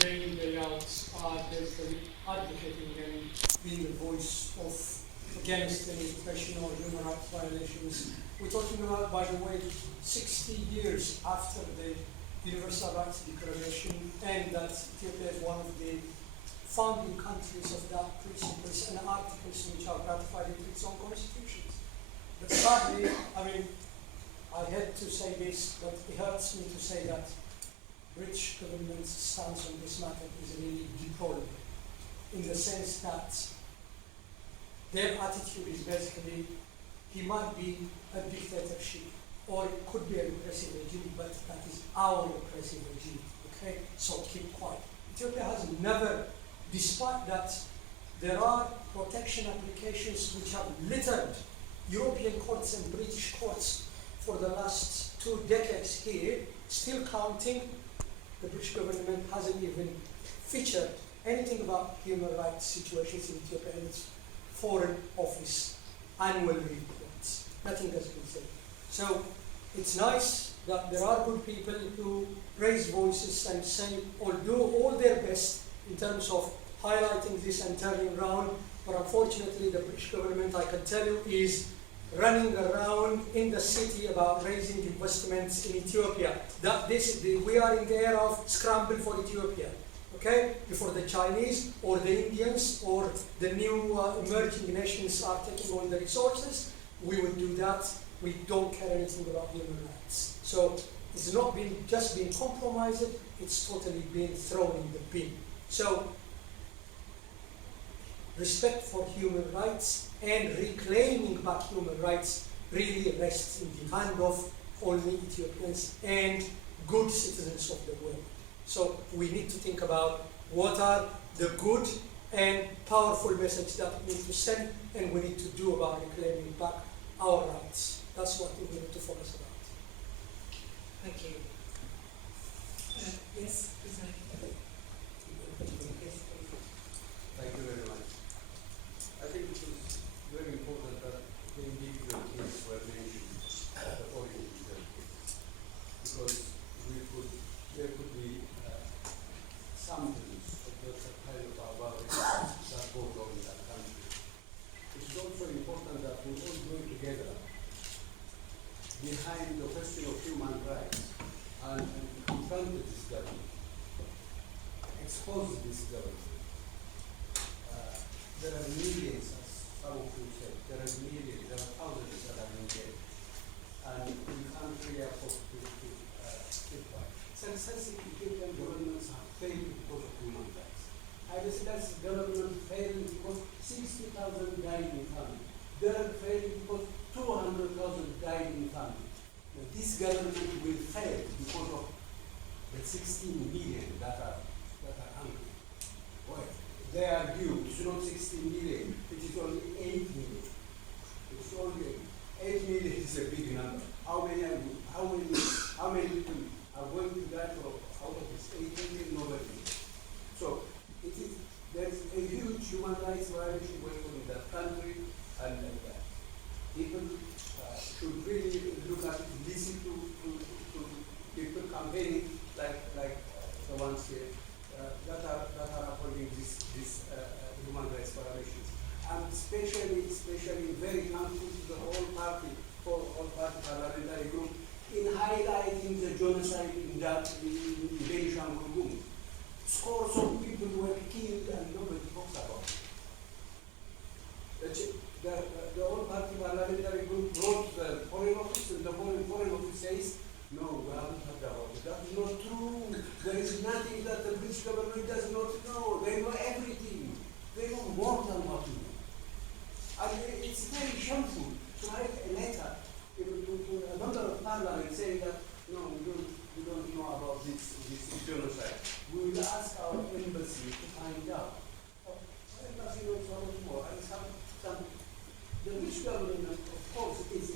day in, day out, are basically advocating and being the voice of against any repression or human rights violations. We're talking about, by the way, 60 years after the Universal Rights Declaration, and that Ethiopia is one of the founding countries of that principles and articles which are ratified into its own constitutions. But sadly, I had to say this, but it hurts me to say that British government's stance on this matter is really deplorable, in the sense that their attitude is basically, he might be a dictatorship, or it could be a repressive regime, but that is our repressive regime, okay? So keep quiet. Ethiopia has never, despite that there are protection applications which have littered European courts and British courts for the last 2 decades here, still counting, the British government hasn't even featured anything about human rights situations in Ethiopia in its Foreign Office annual reports. Nothing has been said. So it's nice that there are good people who raise voices and say or do all their best in terms of highlighting this and turning around, but unfortunately the British government, I can tell you, is running around in the city about raising investments in Ethiopia. We are in the era of scramble for Ethiopia, okay? Before the Chinese or the Indians or the new emerging nations are taking on the resources, we would do that. We don't care anything about human rights. So it's not just been compromised, it's totally been thrown in the bin. So respect for human rights and reclaiming back human rights really rests in the hand of only Ethiopians and good citizens of the world. So we need to think about what are the good and powerful message that we need to send, and we need to do about reclaiming back our rights. That's what we need to focus about. Thank you. Yes, please. Yes, please. Thank you very much. I think it was very important that the individual cases were mentioned, the origin cases, because there could be samples of the kind of barbarities that go on in that country. It is also important that we all go together behind the question of human rights and confront this government, expose this government. There are millions, as some of you said, there are millions, there are thousands that are engaged. And we can't really afford to keep quiet. Successive Ethiopian governments have failed because of human rights. Haile Selassie's government failed because 60,000 died in famine. They failed because 200,000 died in famine. This government will fail because of the 16 million that are hungry. Well, they argue it's not 16 million, it is only 8 million. It's only 8 million is a big number. How many people are going to die out of this 8 million? Nobody. So there's a huge human rights violation going on in that country, and people should really look at it, listen to people campaigning like the ones here that are upholding this human rights violations. And especially very thankful to the All Party Parliamentary Group in highlighting the genocide in Benishangul. Scores of people were killed and nobody talks about it. The All Party Parliamentary Group wrote to the Foreign Office, and the Foreign Office says, no, we haven't heard about it. That is not true. There is nothing that the British government does not know. They know everything. They know more than what we know. And it's very shameful to write a letter to a member of parliament saying that, no, we don't know about this genocide. We will ask our embassy to find out. Our embassy knows so much more. And the British government, of course, is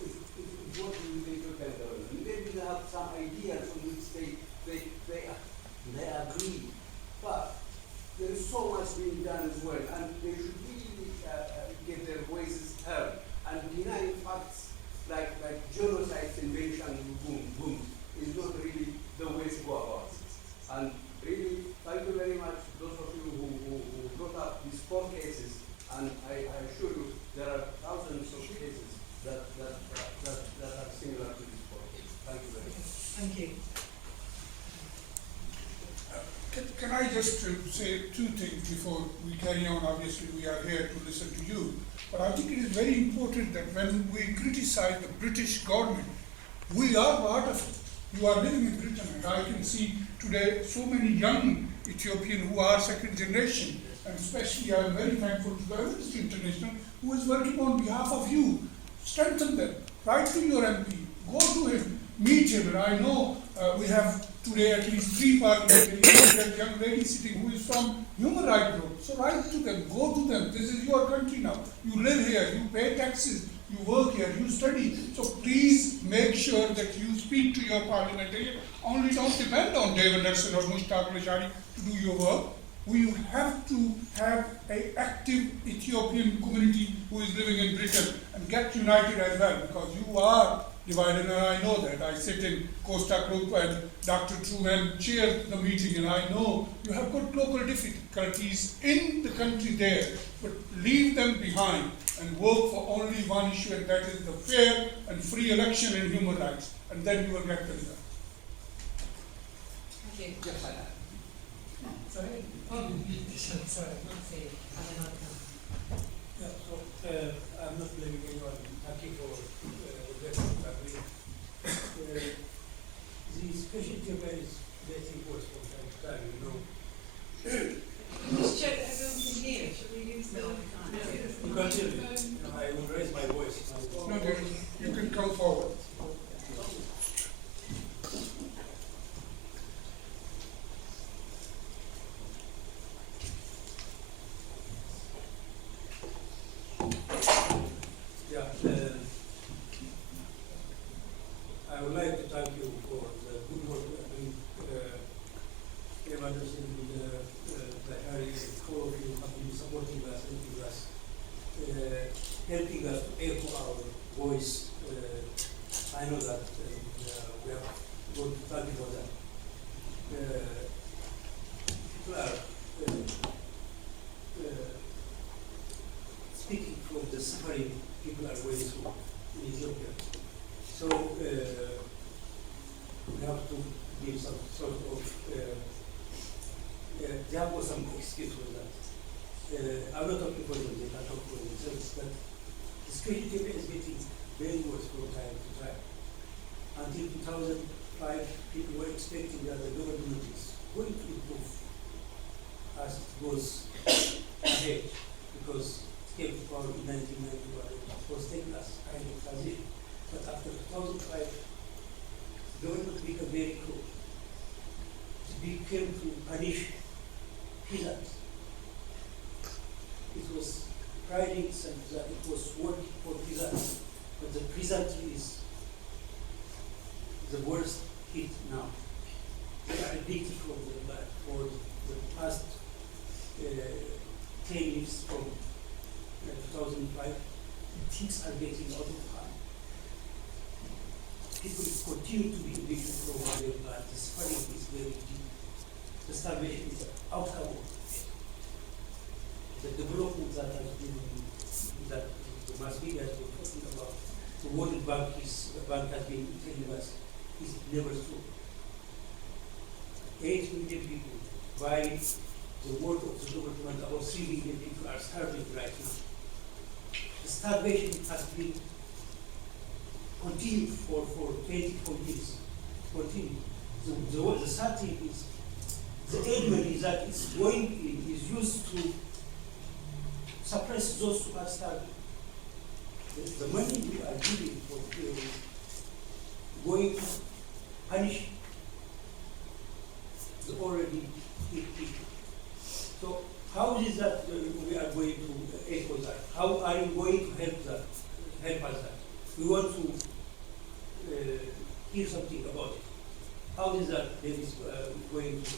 working with the Ethiopian government. Maybe they have some ideas on which they agree. But there is so much being done as well, and they should really get their voices heard and denying facts like genocides in Benishangul is not really the way to go about it. And really, thank you very much, those of you who brought up these 4 cases, and I assure you there are thousands of cases that are similar to this 4 cases. Thank you very much. Thank you. Can I just say 2 things before we carry on? Obviously, we are here to listen to you. But I think it is very important that when we criticize the British government, we are part of it. You are living in Britain, and I can see today so many young Ethiopians who are second generation, and especially I am very thankful to the Amnesty International who is working on behalf of you. Strengthen them. Write to your MP. Go to him. Meet him. And I know we have today at least 3 parliamentarians, that young lady sitting who is from human rights group. So write to them, go to them. This is your country now. You live here, you pay taxes, you work here, you study. So please make sure that you speak to your parliamentarian. Only don't depend on David Nelson or Mushtaq Lashari to do your work. We have to have an active Ethiopian community who is living in Britain and get united as well, because you are divided, and I know that. I sit in Costa Club and Dr. Trueman chairs the meeting, and I know you have got local difficulties in the country there, but leave them behind and work for only one issue, and that is the fair and free election and human rights, and then you will get the result. Thank you. Yes, I have. Sorry. Sorry. Yeah, so I'm not blaming anyone. Thank you for the question that we the special Ethiopia is getting worse from time to time, you know. Just check that everyone can hear. Should we use the You can't hear me. I will raise my voice. No, you can come forward. I know that we are going to talk about that. People are speaking from the suffering people are going through in Ethiopia. So we have to give some sort of, there was some excuse for that. I'm not talking for them, they can talk for themselves, but the situation in Ethiopia is getting very worse from time to time. Until 2005, people were expecting that the government is going to improve as it goes ahead, because it came to power in 1991, it was taken as kind of transition. But after 2005, the government became very cruel. It became to punish peasants. It was priding itself that it was working for peasants, but the peasantry is the worst hit now. They are addicted for the past 10 years from 2005. Things are getting out of hand. People continue to be addicted from their blood. The suffering is very deep. The starvation is the outcome of it. The development that has been, that the mass media has been talking about, the World Bank has been telling us, is never true. 8 million people by the word of the government, about 3 million people are starving right now. The starvation has been continued for 24 years. Continued. The sad thing is the aid money that is going in is used to suppress those who are starving. The money we are giving for going to punish the already hit people. So how is that we are going to echo that? How are you going to help us that? We want to hear something about it. How is that there is going to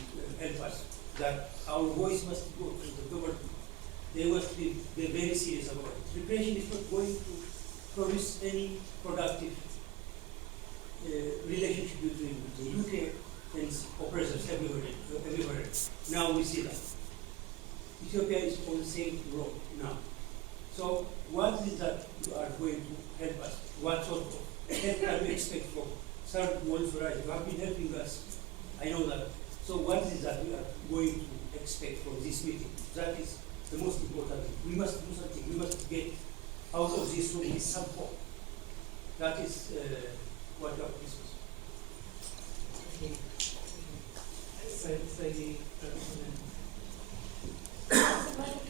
help us? That our voice must go to the government. They must be very serious about it. Repression is not going to produce any productive relationship between the UK and oppressors everywhere. Now we see that. Ethiopia is on the same road now. So what is that you are going to help us? What sort of help can we expect from Third World Right? You have been helping us. I know that. So what is that we are going to expect from this meeting? That is the most important thing. We must do something. We must get out of this room with some hope. That is what our business.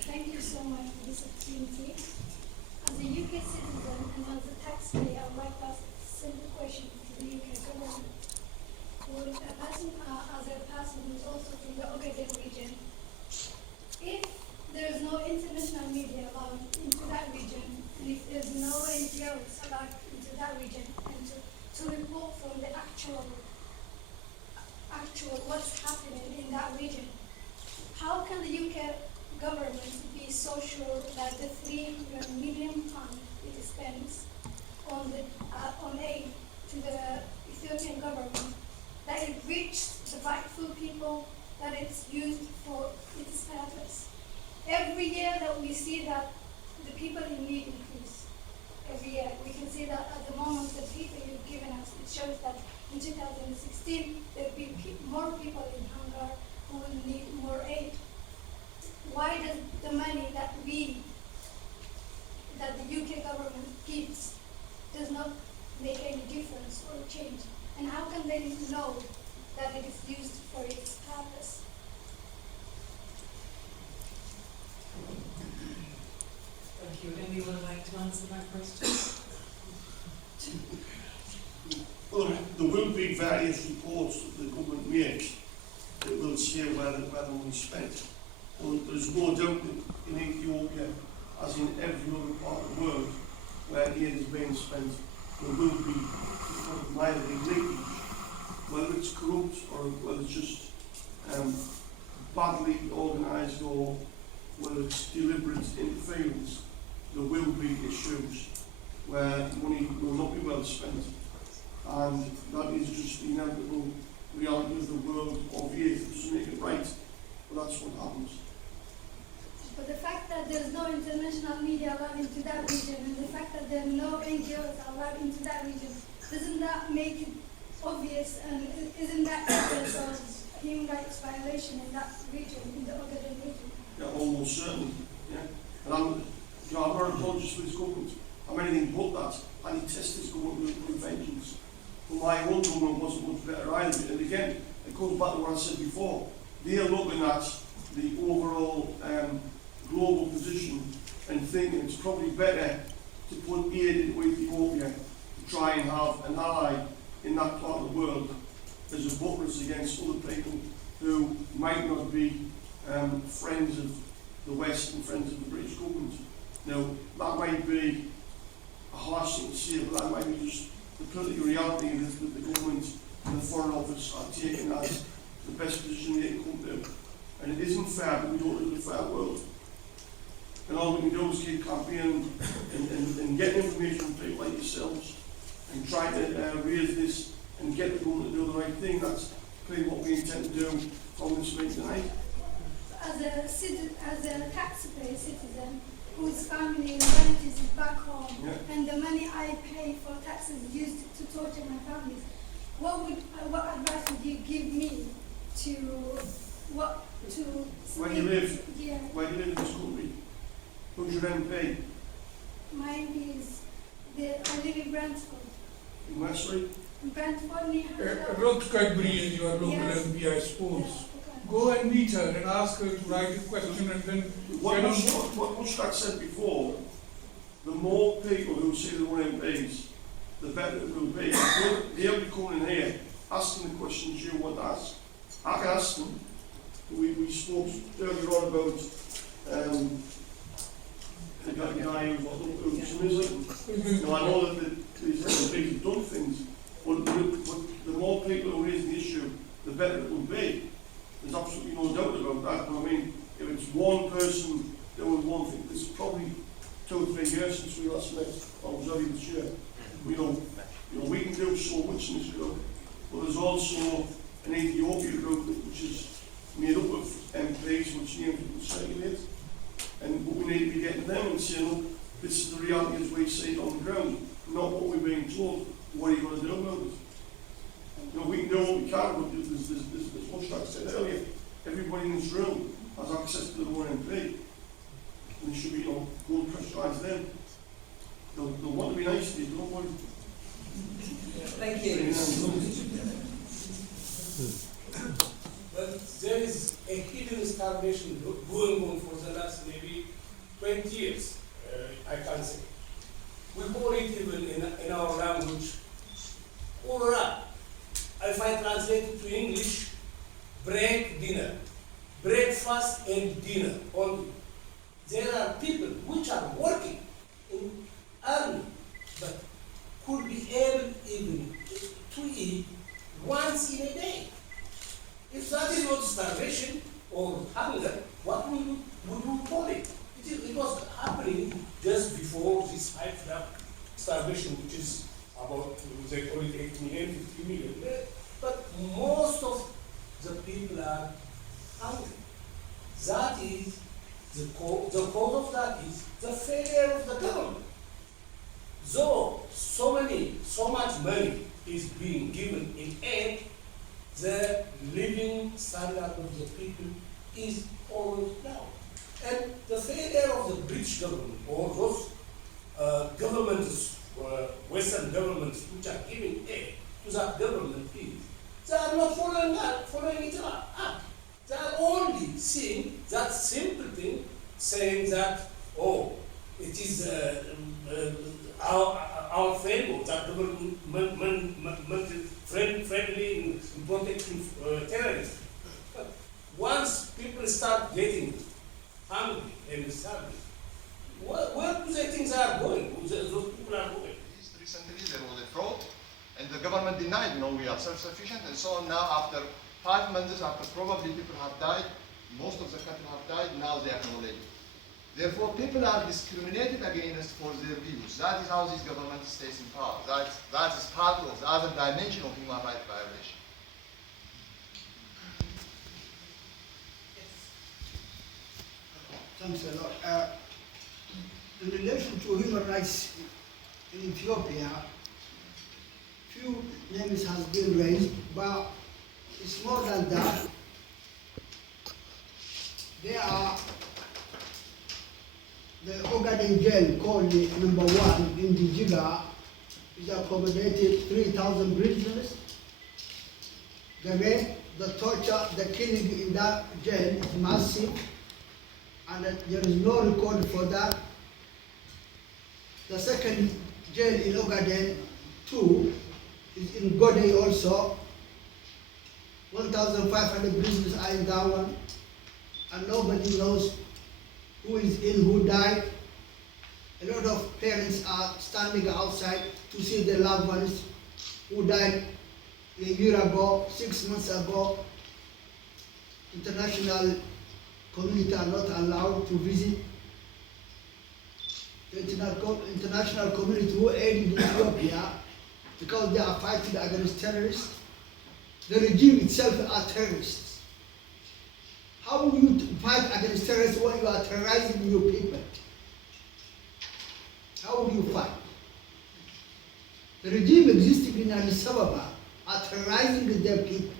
Thank you so much for this opportunity. As a UK citizen and as a taxpayer, I would like to ask a simple question to the UK government. As a person who is also from the Ogaden region, if there is no international media allowed into that region, and if there is no NGOs allowed into that region, and to report from the actual what's happening in that region, how can the UK government be so sure that the £3 million it spends on aid to the Ethiopian government, that it reaches the rightful people, that it's used for its purpose? Every year that we see that the people in need increase, every year we can see that at the moment the people you've given us, it shows that in 2016 there will be more people in hunger who will need more aid. Why does the money that the UK government gives does not make any difference or change? And how can they know that it is used for its purpose? Thank you. Anyone would like to answer that question? Well, there will be various reports that the government makes that will say where the money is spent. Well, there's no doubt that in Ethiopia, as in every other part of the world where aid is being spent, there will be, to put it mildly, leakage. Whether it's corrupt or whether it's just badly organised or whether it's deliberate interference, there will be issues where money will not be well spent. and that is just the inevitable reality of the world of youth. It doesn't make it right, but that's what happens. But the fact that there's no international media allowed into that region, and the fact that there are no NGOs allowed into that region, doesn't that make it obvious, and isn't that evidence of human rights violation in that region, in the Ogaden region? Yeah, almost certainly. Yeah. And I'm not an apologist for this government. I'm anything but that. I detest this government with vengeance. But my own government wasn't much better either. And again, it goes back to what I said before. They're looking at the overall global position and thinking it's probably better to put aid into Ethiopia to try and have an ally in that part of the world as a buttress against other people who might not be friends of the West and friends of the British government. Now, that might be a harsh thing to say, but that might be just the political reality that the government and the Foreign Office are taking as the best position they can come to. And it isn't fair, but we don't live in a fair world. And all we can do is keep campaigning and getting information from people like yourselves and trying to raise this and get the government to do the right thing. That's clearly what we intend to do from this meeting tonight. As a taxpayer citizen whose family and relatives is back home, Yeah. and the money I pay for taxes used to torture my families, what advice would you give me to Where do you live? Yeah, Where do you live in this country? Who's your MP? mine is I live in Brentford. In Wesley? In Brentford, near Ruth Cadbury is your local Yes. MP, I suppose. Yeah, Go and meet her and ask her to write a question and then What Mushtak said before, the more people who say they want MPs, the better it will be. They'll be coming in here asking the questions you want to ask. I can ask them. We spoke earlier on about the guy who's Muslim. Now, I know that these MPs have done things, but the more people who raise the issue, the better it will be. There's absolutely no doubt about that. But I mean, if it's one person doing one thing, it's probably 2 or 3 years since we last met. I was early this year. We we can do so much in this group, but there's also an Ethiopia group which is made up of MPs which names will circulate, and but we need to be getting them and saying, look, this is the reality as we see it on the ground, not what we're being told. What are you going to do about it? We can do what we can, but there's much like I said earlier, everybody in this room has access to the one MP. And there should be go and pressurise them. They'll want to be nice to you, don't want to. Thank you. But there is a hidden starvation going on for the last maybe 20 years, I can say. We call it even in our language, Ora. If I translate it to English, break dinner, breakfast and dinner only. There are people which are working in army, but could be able even to eat once in a day. If that is not starvation or hunger, what would we call it? It was happening just before this hyped up starvation, which is about, they call it 8 million, 50 million. But most of the people are hungry. That is, the cause of that is the failure of the government. Though so much money is being given in aid, the living standard of the people is always down. And the failure of the British government or those governments, Western governments which are giving aid to that government is, they are not following it up. They are only seeing that simple thing, saying that, oh, it is our framework, that government friendly in protecting terrorists. But once people start getting hungry and starving, where do they think they are going? Those people are going. Recently there was a fraud, and the government denied, we are self-sufficient, and so on. Now after 5 months, after probably people have died, most of the cattle have died, now they acknowledge it. Therefore, people are discriminated against for their views. That is how this government stays in power. That is part of other dimension of human rights violation. Thanks a lot. In relation to human rights in Ethiopia, few names has been raised, but it's more than that. There are the Ogaden jail called the number 1 in the Jiga, which accommodated 3,000 prisoners. The rape, the torture, the killing in that jail is massive, and there is no record for that. The second jail in Ogaden, 2, is in Gode also. 1,500 prisoners are in that one, and nobody knows who is in, who died. A lot of parents are standing outside to see their loved ones who died a year ago, 6 months ago. International community are not allowed to visit. The international community who aid Ethiopia because they are fighting against terrorists. The regime itself are terrorists. How will you fight against terrorists when you are terrorizing your people? How will you fight? The regime existing in Addis Ababa are terrorizing their people.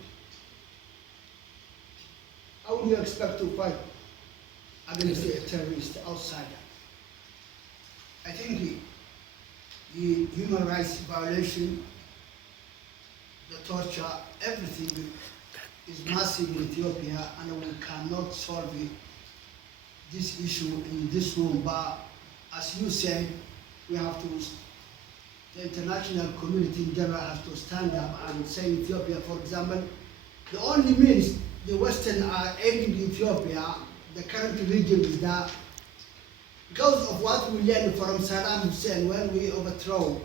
How will you expect to fight against a terrorist outsider? I think the human rights violation, the torture, everything is massive in Ethiopia, and we cannot solve this issue in this room. But as you said, we have to, the international community in general has to stand up and say Ethiopia, for example, the only means the Western are aiding Ethiopia, the current regime is that because of what we learned from Saddam Hussein when we overthrow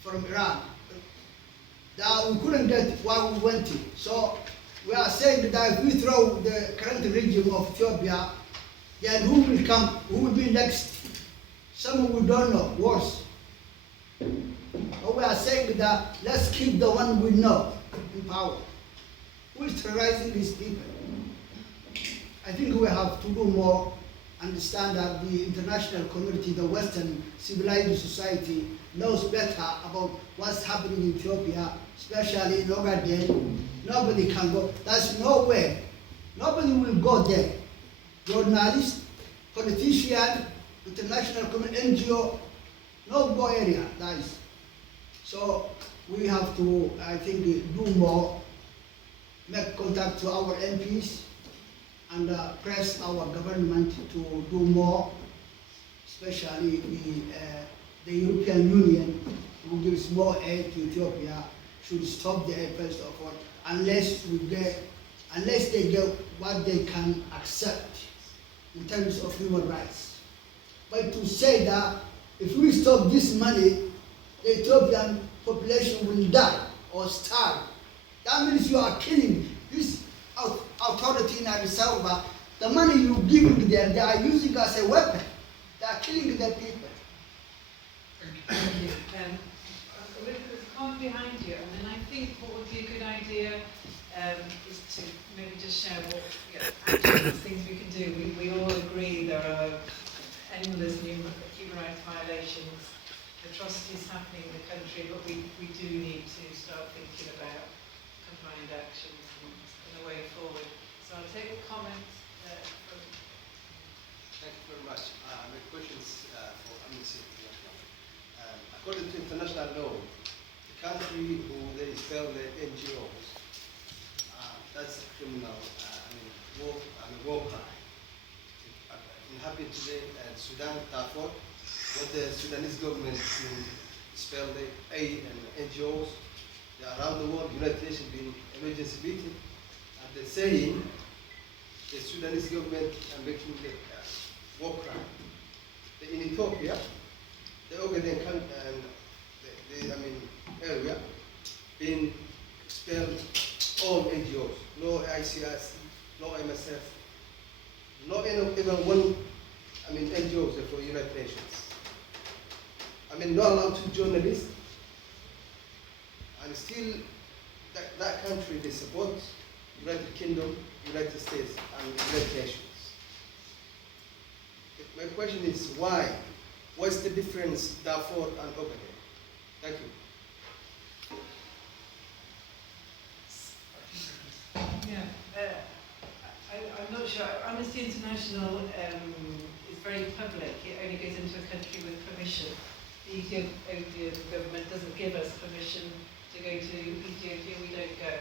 from Iraq, that we couldn't get what we wanted. So we are saying that if we throw the current regime of Ethiopia, then who will come? Who will be next? Someone we don't know, worse. But we are saying that let's keep the one we know in power. Who is terrorizing these people? I think we have to do more, understand that the international community, the Western civilized society, knows better about what's happening in Ethiopia, especially in Ogaden. Nobody can go. There's no way. Nobody will go there. Journalists, politicians, international community, NGO, no go area, guys. So we have to, I think, do more, make contact to our MPs, and press our government to do more, especially the European Union, who gives more aid to Ethiopia, should stop the aid first of all, unless they get what they can accept in terms of human rights. But to say that if we stop this money, the Ethiopian population will die or starve, that means you are killing this authority in Addis Ababa. The money you giving them, they are using as a weapon. They are killing their people. Thank you. We'll come behind you, and then I think what would be a good idea is to maybe just share what actual things we can do. We all agree there are endless human rights violations, atrocities happening in the country, but we do need to start thinking about combined actions and a way forward. So I'll take a comment from... Thank you very much. My question is for Amnesty International. According to international law, the country who they expel the NGOs, that's a criminal, war crime. It happened today in Sudan, Darfur, what the Sudanese government to expel the aid and NGOs. Around the world, United Nations been emergency meeting, and they're saying the Sudanese government are making the war crime. In Ethiopia, the Ogaden area been expelled all NGOs, no ICRC, no MSF, not even one NGOs for United Nations. Not allowed to journalists, and still that country, they support United Kingdom, United States, and United Nations. My question is why? What's the difference, Darfur and Ogaden? Thank you. Yeah, I'm not sure. Amnesty International is very public. It only goes into a country with permission. The Ethiopian government doesn't give us permission to go to Ethiopia. We don't go.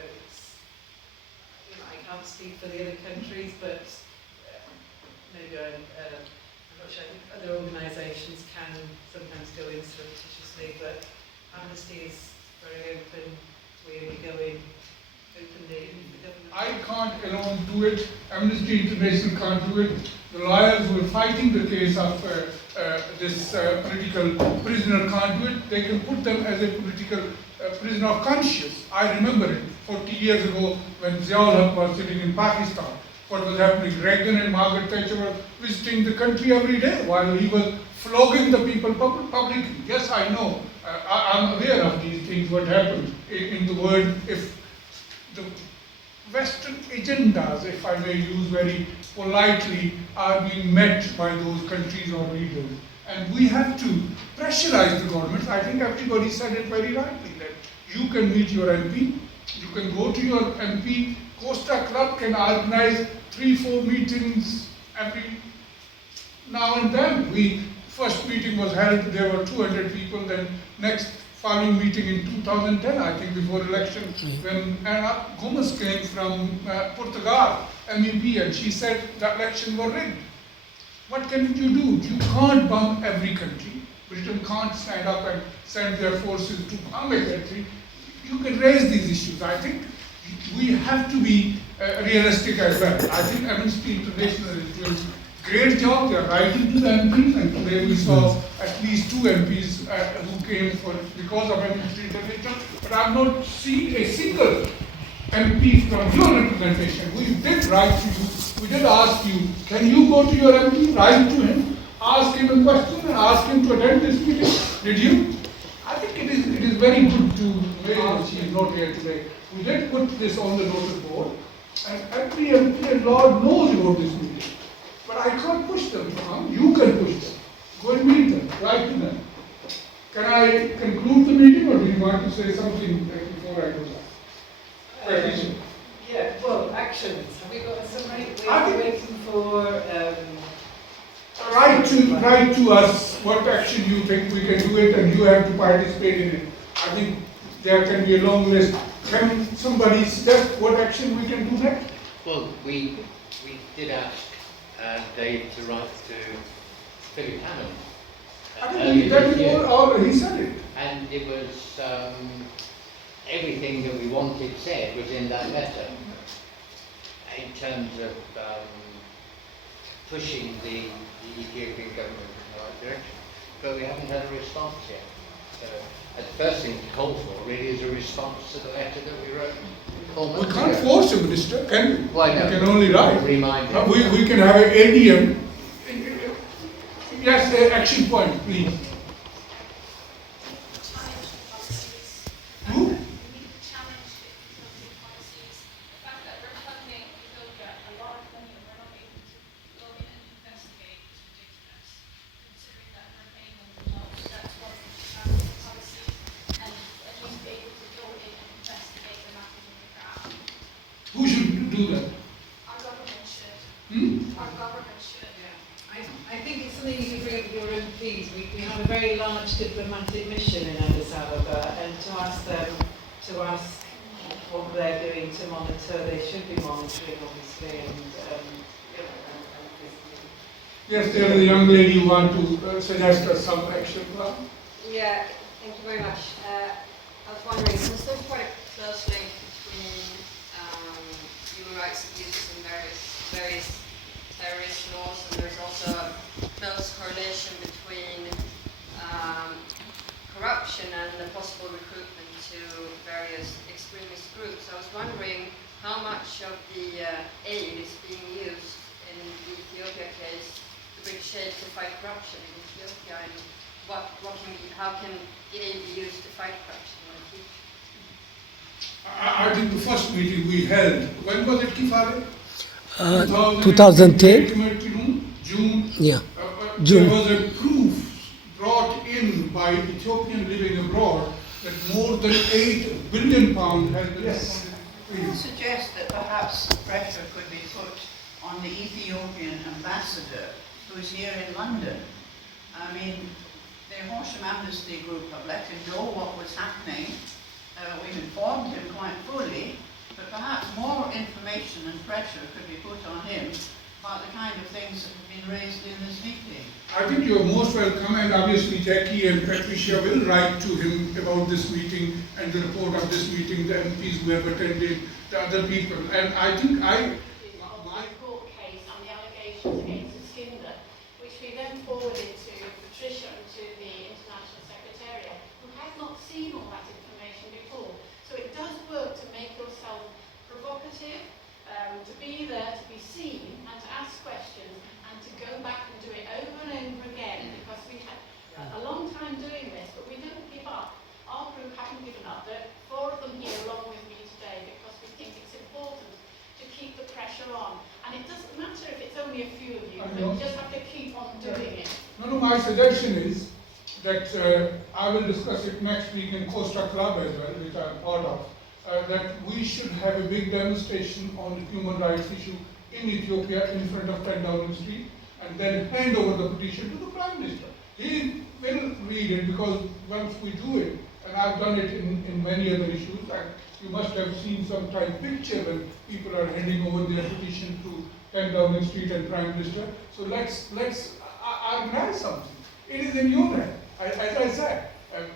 I can't speak for the other countries, but maybe I'm not sure. I think other organisations can sometimes go in surreptitiously, but Amnesty is very open. We only go in openly. I can't alone do it. Amnesty International can't do it. The lawyers who are fighting the case of this political prisoner can't do it. They can put them as a political prisoner of conscience. I remember it 40 years ago when Ziaul Haq was sitting in Pakistan. What was happening? Reagan and Margaret Thatcher were visiting the country every day while he was flogging the people publicly. Yes, I know. I'm aware of these things, what happened in the world. If the Western agendas, if I may use very politely, are being met by those countries or leaders. And we have to pressurize the governments. I think everybody said it very rightly, that you can meet your MP, you can go to your MP, Costa Club can organize 3-4 meetings every now and then. First meeting was held, there were 200 people, then next following meeting in 2010, I think before election, when Ana Gomes came from Portugal, MEP, and she said the election was rigged. What can you do? You can't bomb every country. Britain can't stand up and send their forces to bomb a country. You can raise these issues. I think we have to be realistic as well. I think Amnesty International is doing a great job. They are writing to the MPs, and today we saw at least 2 MPs who came because of Amnesty International. But I have not seen a single MP from your representation. We did write to you. We did ask you, can you go to your MP, write to him, ask him a question, and ask him to attend this meeting? Did you? I think it is very good to raise. She is not here today. We did put this on the notice board, and every MP and Lord knows about this meeting. But I can't push them to come. You can push them. Go and meet them. Write to them. Can I conclude the meeting, or do you want to say something before I go back? Yeah, well, actions. Have we got a summary? We're waiting for... Write to us what action you think we can do it, and you have to participate in it. I think there can be a long list. Can somebody suggest what action we can do next? Well, we did ask Dave to write to Philip Hammond. I think he said it. And it was everything that we wanted said was in that letter in terms of pushing the Ethiopian government in the right direction. But we haven't had a response yet. So the first thing to call for really is a response to the letter that we wrote. We can't force a minister, can we? Why not? We can only write. Remind him. We can have an ADM. Yes, action point, please. Who? Who should do that? Our government should. Hmm? Our government should. I think it's something you can bring up with your MPs. We have a very large diplomatic mission in Addis Ababa, and to ask them to ask what they're doing to monitor, they should be monitoring, obviously, and Yes, there is a young lady who wants to suggest us some action plan. Yeah, thank you very much. I was wondering, there's still quite a close link between human rights abuses and various terrorist laws, and there's also a close correlation between corruption and the possible recruitment to various extremist groups. I was wondering how much of the aid is being used in the Ethiopia case, the British aid to fight corruption in Ethiopia, and how can the aid be used to fight corruption in the future? I think the first meeting we held, when was it, Kefale? 2010. June. Yeah. There was a proof brought in by Ethiopian living abroad that more than £8 billion has been Yes. I would suggest that perhaps pressure could be put on the Ethiopian ambassador who's here in London. I mean, the Horsham Amnesty Group have let him know what was happening. We've informed him quite fully, but perhaps more information and pressure could be put on him about the kind of things that have been raised in this meeting. I think you're most welcome, and obviously Jakie and Patricia will write to him about this meeting and the report of this meeting, the MPs who have attended, the other people. And I think the court case and the allegations against Eskinder, which we then forwarded to Patricia and to the International Secretariat, who had not seen all that information before. So it does work to make yourself provocative, to be there, to be seen, and to ask questions, and to go back and do it over and over again, because we had a long time doing this, but we didn't give up. Our group haven't given up. There are 4 of them here along with me today, because we think it's important to keep the pressure on. And it doesn't matter if it's only a few of you, but you just have to keep on doing it. No, my suggestion is that I will discuss it next week in Costa Club as well, which I'm part of, that we should have a big demonstration on the human rights issue in Ethiopia in front of 10 Downing Street, and then hand over the petition to the Prime Minister. He will read it, because once we do it, and I've done it in many other issues, and you must have seen some time picture when people are handing over their petition to 10 Downing Street and Prime Minister. So let's organize something. It is in your hand. As I said,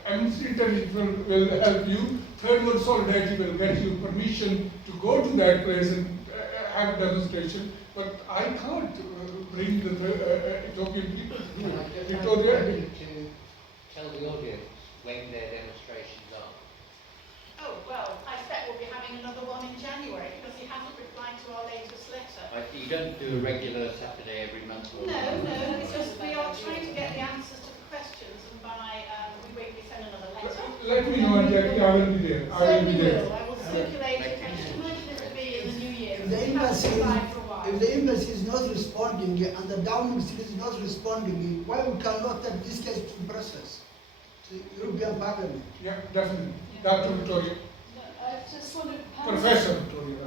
Amnesty International will help you. Third World Solidarity will get you permission to go to that place and have a demonstration. But I can't bring the Ethiopian people to do it. Victoria? To tell the audience when their demonstrations are. Oh, well, I expect we'll be having another one in January, because he hasn't replied to our latest letter. You don't do a regular Saturday every month? Or No, it's just we are trying to get the answers to the questions, and by we send another letter. Let me know, Jakie, I will be there. Certainly will. I will circulate it. I should imagine it will be in the new year. If the embassy is not responding and the Downing Street is not responding, why we cannot take this case to process to European Parliament? Yeah, definitely. Dr. Victoria. I just want to Professor Victoria.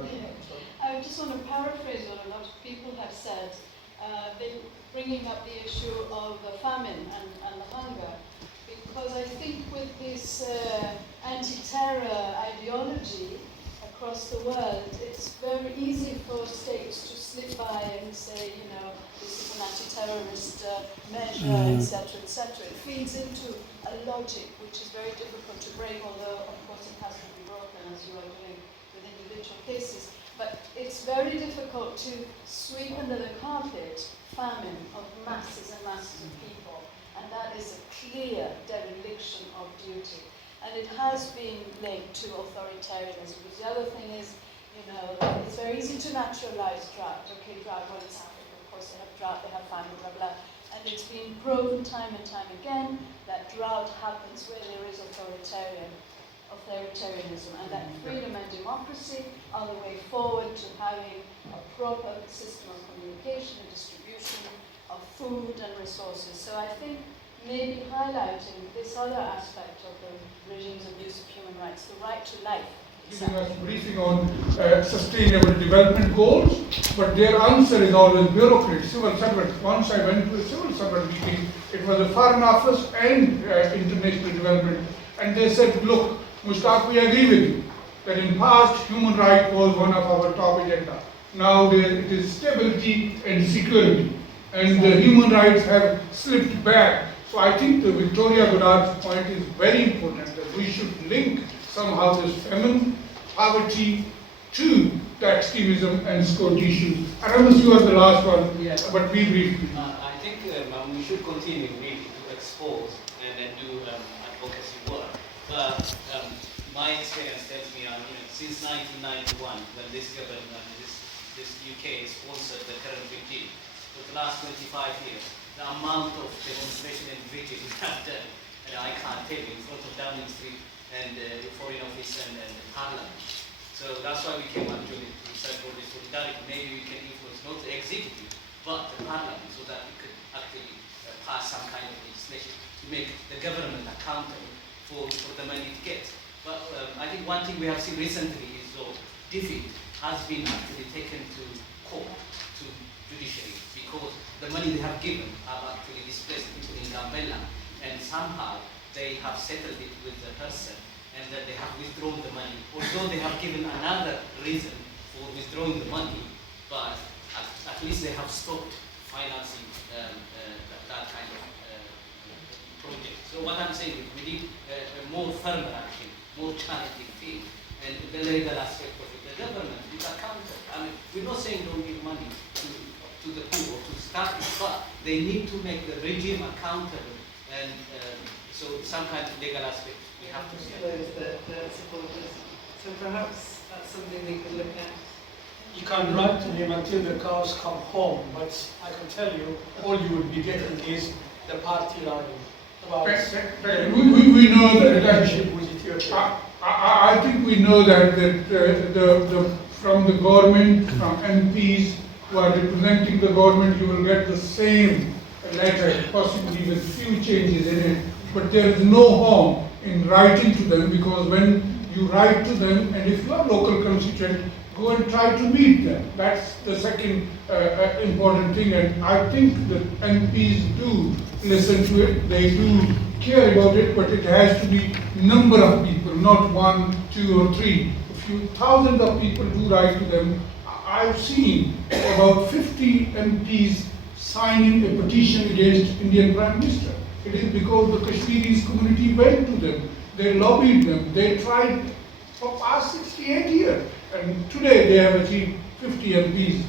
I just want to paraphrase what a lot of people have said, bringing up the issue of the famine and the hunger, because I think with this anti-terror ideology across the world, it's very easy for states to slip by and say, you know, this is an anti-terrorist measure, etc., etc. It feeds into a logic which is very difficult to break, although of course it has to be broken as you are doing with individual cases. But it's very difficult to sweep under the carpet famine of masses and masses of people, and that is a clear dereliction of duty. And it has been linked to authoritarianism. Because the other thing is, you know, it's very easy to naturalize drought. Okay, drought, well, it's Africa, of course they have drought, they have famine, blah, blah. And it's been proven time and time again that drought happens where there is authoritarianism, and that freedom and democracy are the way forward to having a proper system of communication and distribution of food and resources. So I think maybe highlighting this other aspect of the regime's abuse of human rights, the right to life. Giving us a briefing on sustainable development goals, but their answer is always bureaucrats, civil servants. Once I went to a civil servant meeting, it was the Foreign Office and International Development, and they said, look, Mustaq, we agree with you that in past human rights was one of our top agenda. Now it is stability and security, and the human rights have slipped back. So I think the Victoria Goddard's point is very important, that we should link somehow this famine, poverty to the extremism and security issues. And unless you are the last one, but be brief. I think we should continue really to expose and do advocacy work. But my experience tells me, since 1991, when this government, this UK sponsored the current regime, for the last 25 years, the amount of demonstration and vigil we have done, I can't tell you, in front of Downing Street, and the Foreign Office and the Parliament. So that's why we came actually to set for this solidarity. Maybe we can influence not the executive, but the Parliament, so that we could actually pass some kind of legislation to make the government accountable for the money it gets. But I think one thing we have seen recently is defeat has been actually taken to court, to judiciary, because the money they have given have actually displaced people in Gambella, and somehow they have settled it with the person, and that they have withdrawn the money, although they have given another reason for withdrawing the money, but at least they have stopped financing that kind of project. So what I'm saying is we need a more firmer action, more challenging thing, and the legal aspect of it. The government is accountable. I mean, we're not saying don't give money to the poor or to start it, but they need to make the regime accountable, and so some kind of legal aspect we have to see. Those that support us. So perhaps that's something we could look at. You can write to him until the cows come home, but I can tell you, all you will be getting is the party line about we know that relationship with Ethiopia. I think we know that from the government, from MPs who are representing the government, you will get the same letter, possibly with few changes in it. But there is no harm in writing to them, because when you write to them, and if you are local constituent, go and try to meet them. That's the second important thing, and I think that MPs do listen to it, they do care about it, but it has to be number of people, not 1, 2 or 3. A few thousands of people do write to them. I've seen about 50 MPs signing a petition against Indian Prime Minister. It is because the Kashmiris community went to them, they lobbied them, they tried for past 68 years. And today they have achieved 50 MPs,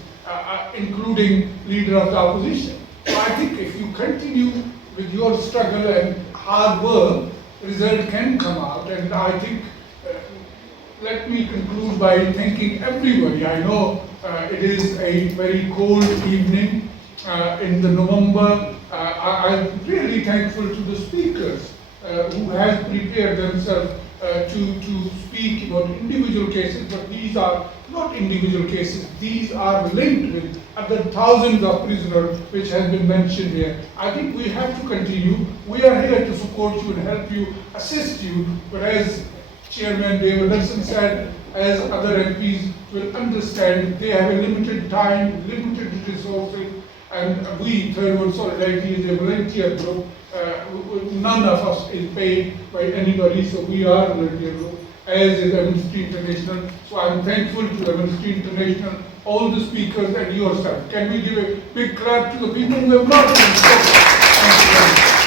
including leader of the opposition. So I think if you continue with your struggle and hard work, result can come out. And I think, let me conclude by thanking everybody. I know it is a very cold evening in the November. I'm really thankful to the speakers who have prepared themselves to speak about individual cases, but these are not individual cases. These are linked with other thousands of prisoners which have been mentioned here. I think we have to continue. We are here to support you and help you, assist you, but as Chairman David Nelson said, as other MPs will understand, they have a limited time, limited resources, and we, Third World Solidarity, is a volunteer group. None of us is paid by anybody, so we are a volunteer group, as is Amnesty International. So I'm thankful to Amnesty International, all the speakers and yourself. Can we give a big clap to the people who have not been spoken? Thank you very much.